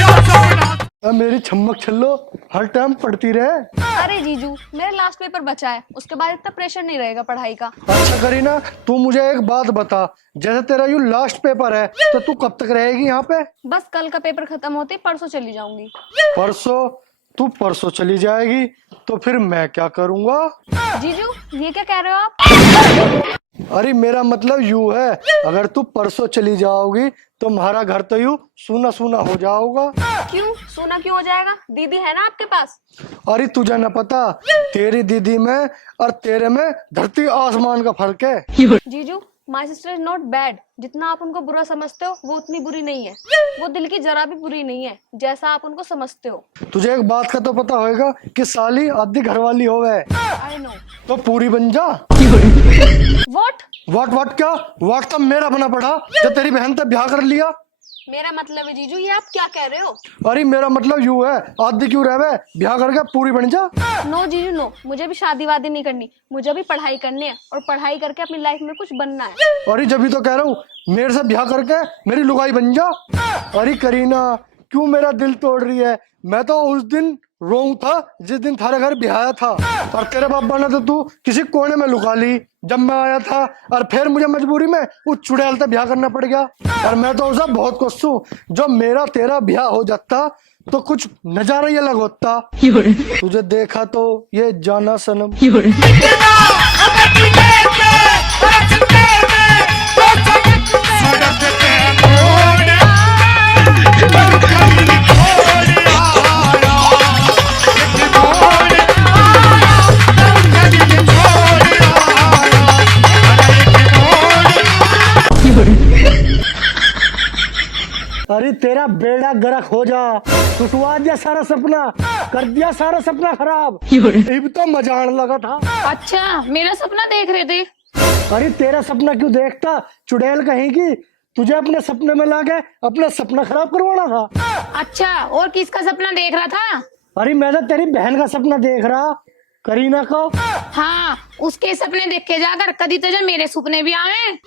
या सपना। मेरी छमक छल्लो हर टाइम पढ़ती रहे। अरे जीजू, मेरा लास्ट पेपर बचा है, उसके बाद इतना प्रेशर नहीं रहेगा पढ़ाई का। अच्छा करीना, तू मुझे एक बात बता, जैसे तेरा यू लास्ट पेपर है तो तू कब तक रहेगी यहाँ पे? बस कल का पेपर खत्म होते ही परसों चली जाऊंगी। परसों? तू परसों चली जाएगी तो फिर मैं क्या करूँगा? जीजू, ये क्या कह रहे हो आप? अरे मेरा मतलब यू है, अगर तू परसों चली जाओगी तो हमारा घर तो यूं सूना सूना हो जाओगा। क्यों सूना क्यों हो जाएगा? दीदी है ना आपके पास। अरे तुझे न पता, तेरी दीदी में और तेरे में धरती आसमान का फर्क है। जीजू, my sister is not bad. जितना आप उनको बुरा समझते हो वो उतनी बुरी नहीं है। वो दिल की जरा भी बुरी नहीं है जैसा आप उनको समझते हो। तुझे एक बात का तो पता होगा कि साली आधी घरवाली होवे। I know. तो पूरी बन जा। व्हाट? वाट क्या? वाट तो मेरा बना पड़ा जब तेरी बहन से ब्याह कर लिया। मेरा मतलब है जीजू, ये आप क्या कह रहे हो? अरे मेरा मतलब यू है, आधी क्यों रहवे, ब्याह करके पूरी बन जा। नो जीजू नो, मुझे भी शादी वादी नहीं करनी। मुझे भी पढ़ाई करनी है और पढ़ाई करके अपनी लाइफ में कुछ बनना है। अरे जब भी तो कह रहा हूँ मेरे से ब्याह करके मेरी लुगाई बन जा। अरे करीना क्यों मेरा दिल तोड़ रही है? मैं तो उस दिन रोंग था जिस दिन थारे घर ब्याह था, और तेरे बाबा ने तो तू किसी कोने में लुका ली जब मैं आया था, और फिर मुझे मजबूरी में उस चुड़ैल से ब्याह करना पड़ गया। और मैं तो उसे बहुत खुश हूँ, जब मेरा तेरा ब्याह हो जाता तो कुछ नजारा ही अलग होता। तुझे देखा तो ये जाना सनम। अरे तेरा बेड़ा गर्क हो जा, टुटवा दिया सारा सपना, कर दिया सारा सपना खराब। अब तो मजा आने लगा था। अच्छा, मेरा सपना देख रहे थे? अरे तेरा सपना क्यों देखता, चुड़ैल कहेगी। तुझे अपने सपने में लाके अपना सपना खराब करवाना था। अच्छा, और किसका सपना देख रहा था? अरे मैं तो तेरी बहन का सपना देख रहा, करीना का। हाँ, उसके सपने देख के जाकर कभी तो जो मेरे सपने भी आवे।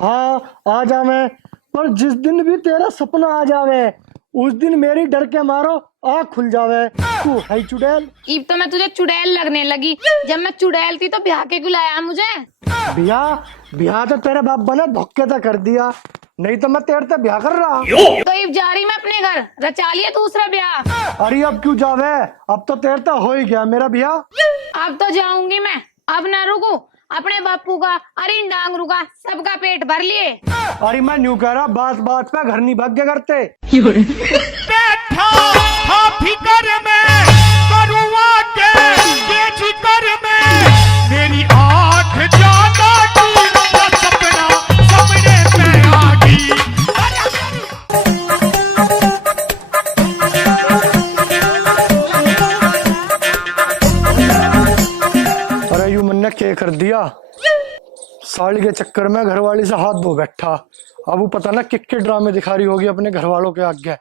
हाँ आ जा मैं, पर जिस दिन भी तेरा सपना आ जावे उस दिन मेरी डर के मारो आँख खुल जावे। तू है चुड़ैल। इब तो मैं तुझे चुड़ैल लगने लगी। जब मैं चुड़ैल थी तो ब्याह के बुलाया मुझे। ब्याह तो तेरे बाबा ने धोखे तो कर दिया, नहीं तो मैं तेरे से ब्याह कर रहा। तो इब जा रही मैं अपने घर, रचा लिया दूसरा ब्याह। अरे अब क्यों जावे, अब तो तेरे तो हो ही गया मेरा ब्याह। अब तो जाऊंगी मैं, अब ना रुकू। अपने बापू का, अरे डांगरू का, सबका पेट भर लिए। अरे मैं न्यू कह रहा, बात बात पे घर नहीं भाग्य करते। बैठा हाँ फिकर में करुआ के जिकर में मेरी आंख जाना की सपना सपने पे आ गई। अरे यू मैंने क्या कर दिया, साली के चक्कर में घरवाली से हाथ धो बैठा। अब वो पता ना किक के ड्रामे दिखा रही होगी अपने घर वालों के आगे।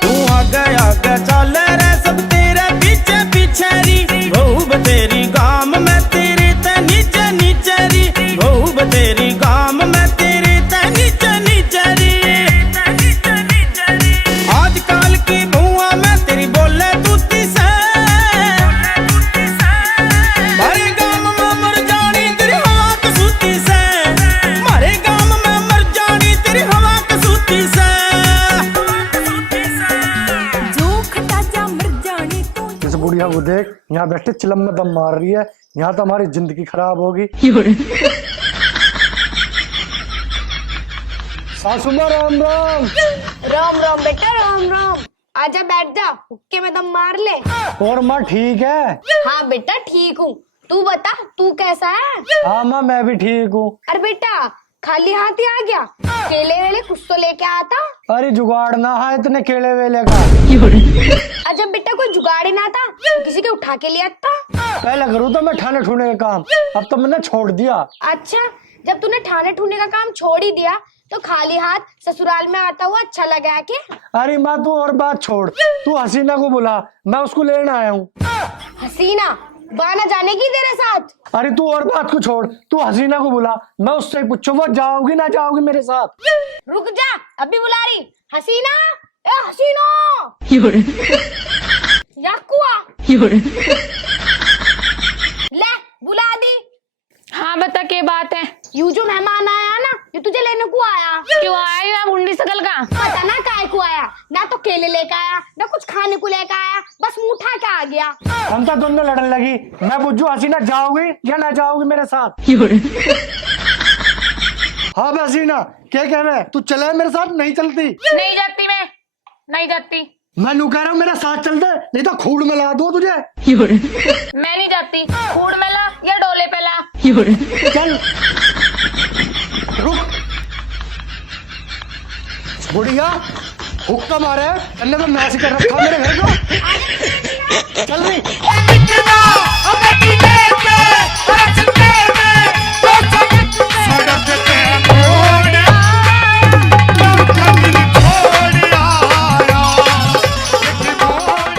तू आगे आगे चल रे सब तेरे पीछे पीछे री, बहू तेरी गाम में तेरी ते नीचे नीचे री, बहू तेरी गाम में तेरी ते नीचे नीचे री। आजकल की बुआ में तेरी बोले तूती से, मारे गाम में मर जानी तेरी हवा कसूती से, मारे गाम में मर जानी तेरी हवा कसूती से। इस बुढ़िया को देख, यहाँ बैठे चिलम में दम मार रही है, यहाँ तो हमारी जिंदगी खराब होगी। सासू माँ राम राम। राम राम बेटा, राम राम। आजा बैठ जा, हुक्के में दम मार ले। और माँ ठीक है? हाँ बेटा ठीक हूँ, तू बता तू कैसा है? हाँ माँ मैं भी ठीक हूँ। अरे बेटा खाली हाथ ही आ गया, केले वेले कुछ तो लेके आता। अरे जुगाड़ ना है इतने केले वेले का। जब बेटा कोई जुगाड़ ही ना था तो किसी के उठा के ले आता। पहले करूँ तो मैं ठाने ठूने का काम, अब तो मैंने छोड़ दिया। अच्छा, जब तूने ठाने ठूने का काम छोड़ ही दिया तो खाली हाथ ससुराल में आता हुआ अच्छा लगा है क्या? अरे माँ तू और बात छोड़, तू हसीना को बुला, मैं उसको लेने आया हूँ। हसीना बाना जाने की तेरे साथ? अरे तू और बात को छोड़, तू हसीना को बुला, मैं उससे पूछू वो जाओगी ना जाओगी मेरे साथ। रुक जा, अभी बुला रही। हसीना, ए हसीना, याकुआ ले बुला दी। हाँ बता क्या बात है? यू जो मेहमान आया ना, ये तुझे लेने को आया। क्यों आया या बुंडी सकल का? पता ना काय को आया, ना तो केले लेकर आया ना कुछ खाने को लेकर आया, बस मुंह उठा के आ गया। हम तो दोनों लड़ने लगी, मैं पूछू हसीना जाओगी या ना जाओगी मेरे साथ? हाँ बे हसीना, क्या कह रहे? तू चले मेरे साथ? नहीं चलती? नहीं जाती मैं, नहीं जाती। मैं नू कह रहा हूँ मेरे साथ चल दे, नहीं तो खूड़ में ला दूँ तुझे। मैं नहीं जाती, खूड़ में ला या डोले पे ला। चल रुक बुढ़िया, हुक्का मारे अन्य तो मैच कर रखा मेरे घर को। चल रही इतना हमें दिले के रचते में तो सड़क पे मोड़ कभी छोड़ आया एक मोड़।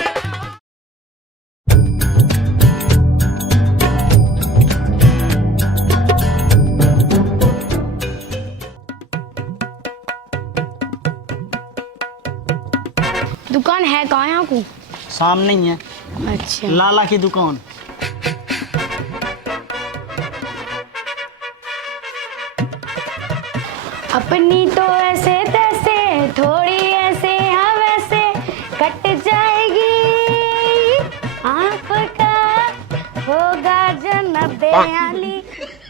दुकान है कहाँ यहाँ को? सामने ही है अच्छा। लाला की दुकान। अपनी तो ऐसे तैसे, थोड़ी ऐसे हाँ वैसे कट जाएगी। आपका होगा जन्नत आली,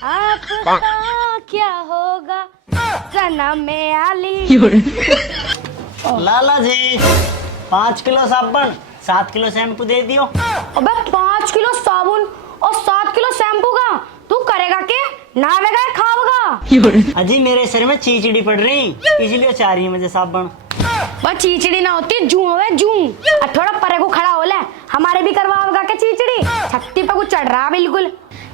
आपका क्या होगा जन्म में आली। लाला जी 5 किलो साबुन 7 किलो शैम्पू दे दियो। अबे 5 किलो साबुन और 7 किलो शैम्पू का तू करेगा के? नहावेगा या खावेगा? अजी मेरे सिर में चीचड़ी पड़ रही, इसलिए चाह रही है मुझे साबुन। बस चीचड़ी ना होती जू होवे जू। अब थोड़ा परे को खड़ा हो ले, हमारे भी करवाओगा के चीचड़ी? छत्ती पे कुछ चढ़ रहा बिल्कुल।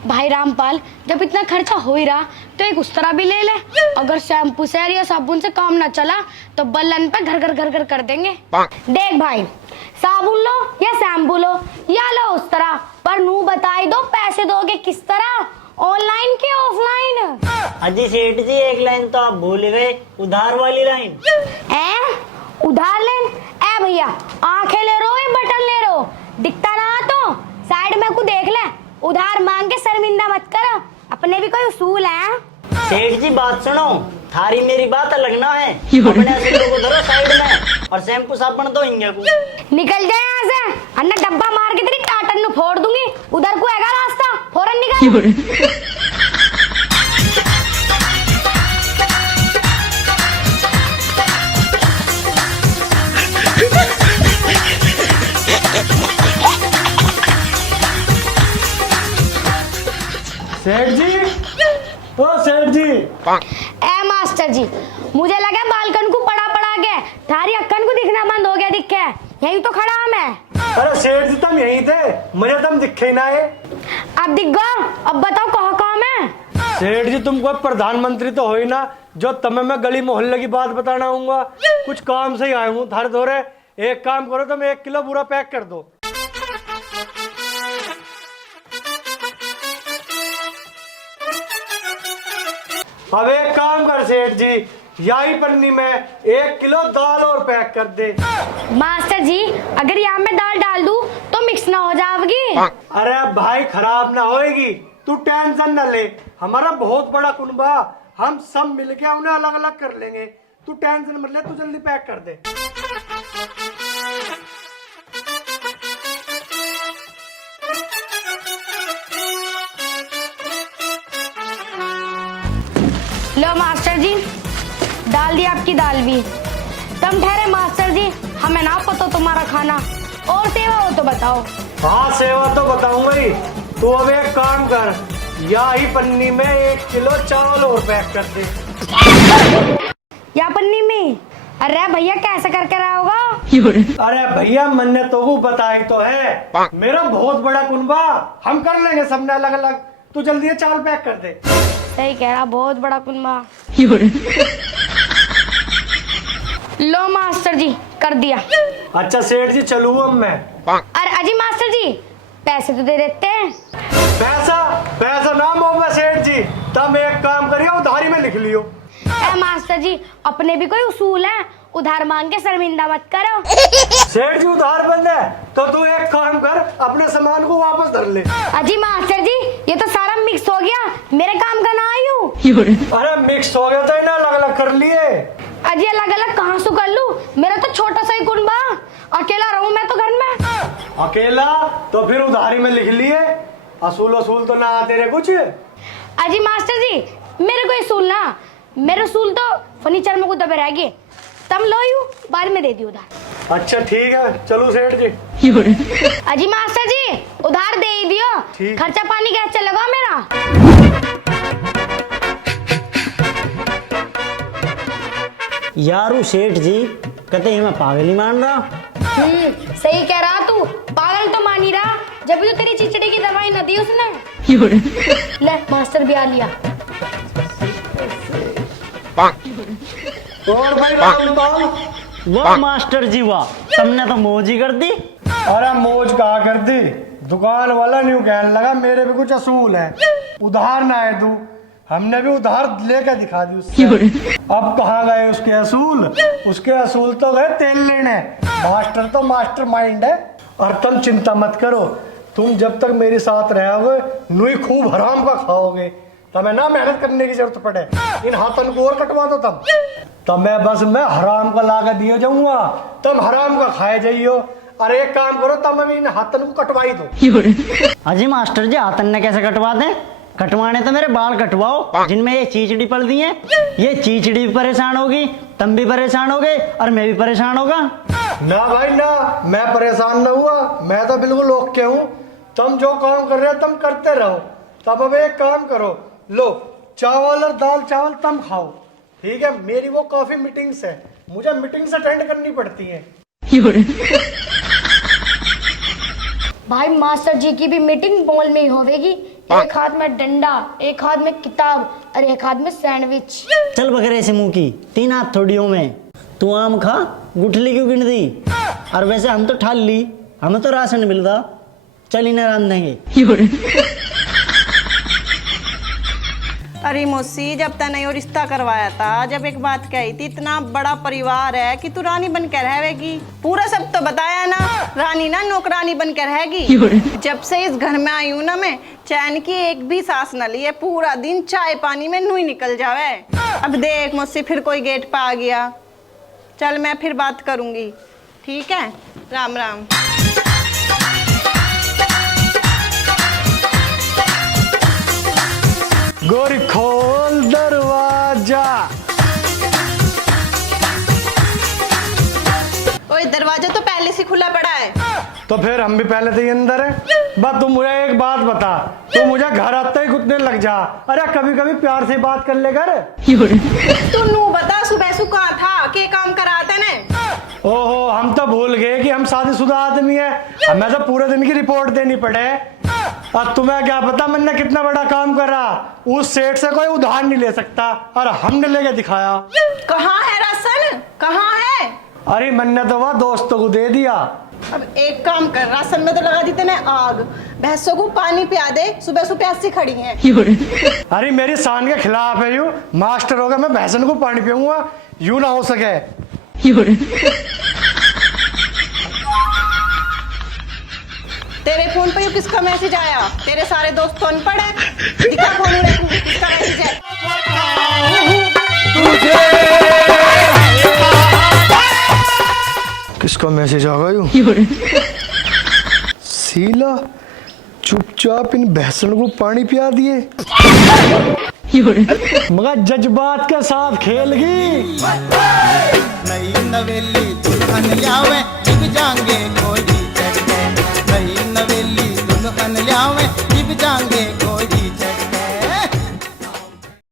भाई रामपाल, जब इतना खर्चा हो ही रहा तो एक उस तरह भी ले ले। अगर शैम्पू से या साबुन से काम ना चला तो बल्लन पे घर घर घर घर कर देंगे। देख भाई, साबुन लो या शैम्पू लो या लो उस तरह, पर नू बताई दो पैसे दोगे किस तरह, ऑनलाइन के ऑफलाइन? अजी सेठ जी एक लाइन तो आप भूल गए, उधार वाली लाइन। उधार लेन? ए भैया, आंखें ले रो या बटन ले रो, दिखता ना तो साइड में को देख ले। उधार मांग के शर्मिंदा मत करो, अपने भी कोई उसूल है। सेठ जी बात सुनो, थारी मेरी बात अलग ना है। अपने असूलों को धरो साइड में और शैम्पू साबुन दो इंगे को। निकल जाए यहाँ से, अन्ना डब्बा मार के तेरी टाटन नु फोड़ दूंगी। उधर को हैगा रास्ता, फौरन निकल। सेठ जी, ओ सेठ जी। ए मास्टर जी, मुझे लगा बालकन को पड़ा पड़ा के थारी अक्कन को दिखना बंद हो गया। दिखे यही तो खड़ा हूं मैं। अरे सेठ जी तुम यहीं थे, मुझे तुम दिखे ही ना है। अब दिख गो, अब बताओ कहाँ कहाँ मैं? सेठ जी तुम कोई प्रधानमंत्री तो हो ही ना जो तुम्हें मैं गली मोहल्ले की बात बताना आऊंगा। कुछ काम से ही आया हूँ थारे धोरे। एक काम करो, तुम 1 किलो पूरा पैक कर दो। अब एक काम कर सेठ जी, यही पन्नी में 1 किलो दाल और पैक कर दे। मास्टर जी, अगर यहाँ में दाल डाल दूं तो मिक्स ना हो जाएगी? अरे भाई खराब ना होएगी, तू टेंशन न ले। हमारा बहुत बड़ा कुनबा, हम सब मिलके उन्हें अलग अलग कर लेंगे। तू टेंशन मत ले, तू जल्दी पैक कर दे। लो मास्टर जी, डाल दी आपकी दाल भी। तुम ठहरे मास्टर जी, हमें ना पता तुम्हारा खाना। और सेवा हो तो बताओ। हाँ सेवा तो बताऊंगा ही। तू अब एक काम कर, यही पन्नी में 1 किलो चावल और पैक कर दे। या पन्नी में? अरे भैया कैसे करके रहा होगा? अरे भैया मैंने तो वो बताई तो है, मेरा बहुत बड़ा कुनबा, हम कर लेंगे सबने अलग अलग। तू जल्दी ये चावल पैक कर दे। सही कह रहा, बहुत बड़ा कुनबा। लो मास्टर जी, कर दिया। अच्छा सेठ जी चलू अब मैं। अरे अजी मास्टर जी, पैसे तो दे देते हैं। पैसा पैसा ना मोबा सेठ जी, तब एक काम करिए उधारी में लिख लियो। मास्टर जी, अपने भी कोई उसूल है, उधार मांग के शर्मिंदा मत करो। सेठ जी उधार बंद है तो तू एक काम कर, अपने सामान को वापस धर ले। अजी मास्टर जी, ये तो सारा मिक्स हो गया, मेरे काम का ना आयु। अरे मिक्स हो गया तो इन्हें अलग अलग कर लिए। अजी अलग अलग कहाँ से कर लूं? मेरा तो छोटा सा ही कुनबा, अकेला रहूं मैं तो घर में। अकेला तो फिर उधारी में लिख लिए, असूल असूल तो ना तेरे कुछ। अजी मास्टर जी, मेरे को ये सुनना, मेरे रसूल तो फर्नीचर में को दबे रह गए, तम लो यू बाद में दे दी उधार। अच्छा ठीक है, चलो सेठ जी। अजी मास्टर जी उधार दे ही दियो, ठीक। खर्चा पानी कैसे चलेगा मेरा? यारू सेठ जी कहते मैं पागल ही मान रहा। सही कह रहा तू, पागल तो मान ही रहा, जब भी तो तेरी चिचड़ी की दवाई न दी उसने। ले मास्टर भी आ लिया। और भाई रामपाल, वाह मास्टर जी वाह, तुमने तो मौज ही कर दी। अरे मौज कहा कर दी, दुकान वाला न्यू कहने लगा मेरे भी कुछ असूल है, उधार ना है तू। हमने भी उधार लेकर दिखा दी उससे। अब कहाँ गए उसके असूल? उसके असूल तो गए तेल लेने। मास्टर तो मास्टर माइंड है। और तुम चिंता मत करो, तुम जब तक मेरे साथ रहोगे नुई खूब हराम का खाओगे। तब ना मेहनत करने की जरूरत पड़े, इन हाथों को और कटवा दो तब मैं हराम का लागा दिए जाऊंगा, तुम हराम का खाए जाइयो। अरे एक काम करो, तब मैं इन हाथों को कटवाई दो। अजी मास्टर जी हाथन ने कैसे कटवा दें? कटवाने तो मेरे बाल कटवाओ जिनमें ये चीचड़ी पड़ दी है। ये चीचड़ी भी परेशान होगी, तुम भी परेशान होगे और मैं भी परेशान होगा। ना भाई ना, मैं परेशान ना हुआ, मैं तो बिल्कुल ओके हूँ। तुम जो काम कर रहे हो तुम करते रहो। तब अब एक काम करो, लो चावल और दाल चावल तुम खाओ, ठीक है? मेरी वो काफी मीटिंग्स है, मुझे मीटिंग्स अटेंड करनी पड़ती है। भाई मास्टर जी की भी मीटिंग मॉल में ही होगी। एक हाथ में डंडा, एक हाथ में किताब और एक हाथ में सैंडविच। चल बकरे से मुंह की, 3 हाथ थोड़ियों में। तू आम खा, गुठली क्यों गिन दी? और वैसे हम तो ठाल ली, हमें तो राशन मिल रहा, चल इन्हें रान देंगे। अरे मौसी, जब तने यो रिश्ता करवाया था, जब एक बात कही थी, इतना बड़ा परिवार है कि तू रानी बनकर रहेगी। पूरा सब तो बताया ना, रानी ना नौकरानी बनकर रहेगी। जब से इस घर में आई हूँ ना मैं, चैन की एक भी सांस न ली है। पूरा दिन चाय पानी में नुई निकल जावे। अब देख मौसी, फिर कोई गेट पे आ गया। चल मैं फिर बात करूंगी, ठीक है? राम राम। गोरी खोल दरवाजा। ओए दरवाजा तो पहले से खुला पड़ा है। तो फिर हम भी पहले से ही अंदर है। बस तुम मुझे एक बात बता, तू मुझे घर आते ही घुटने लग जा। अरे कभी कभी प्यार से बात कर ले कर। तू नू बता, सुबह सु कहा था के काम कराते ने? ओहो, हम तो भूल गए कि हम शादीशुदा आदमी है, हमें तो पूरे दिन की रिपोर्ट देनी पड़े। अब तुम्हें क्या पता मैंने कितना बड़ा काम करा। उस सेठ से कोई उधार नहीं ले सकता और हमने लेके दिखाया। कहाँ है राशन, कहाँ है? अरे मैंने तो वह दोस्तों को दे दिया। अब एक काम कर, राशन में तो लगा दी तूने आग। भैंसों को पानी पिया दे, सुबह सुबह प्यासी खड़ी हैं। अरे मेरी शान के खिलाफ है यू। मास्टर होगा, मैं भैंसन को पानी पीऊंगा, यूं ना हो सके। तेरे फोन पे किसका मैसेज आया? तेरे सारे दोस्त तो अनपढ़ है। दिखा फोन में किसका मैसेज है? किसका मैसेज आ गया? सीला चुपचाप इन भैंसों को पानी पिया दिए, मगर जज्बात के साथ खेलगी। नई नवेली दुल्हन ल्यावे, जिब जाएंगे कोई चढ़ गए। नई नवेली दुल्हन ल्यावे, जिब जाएंगे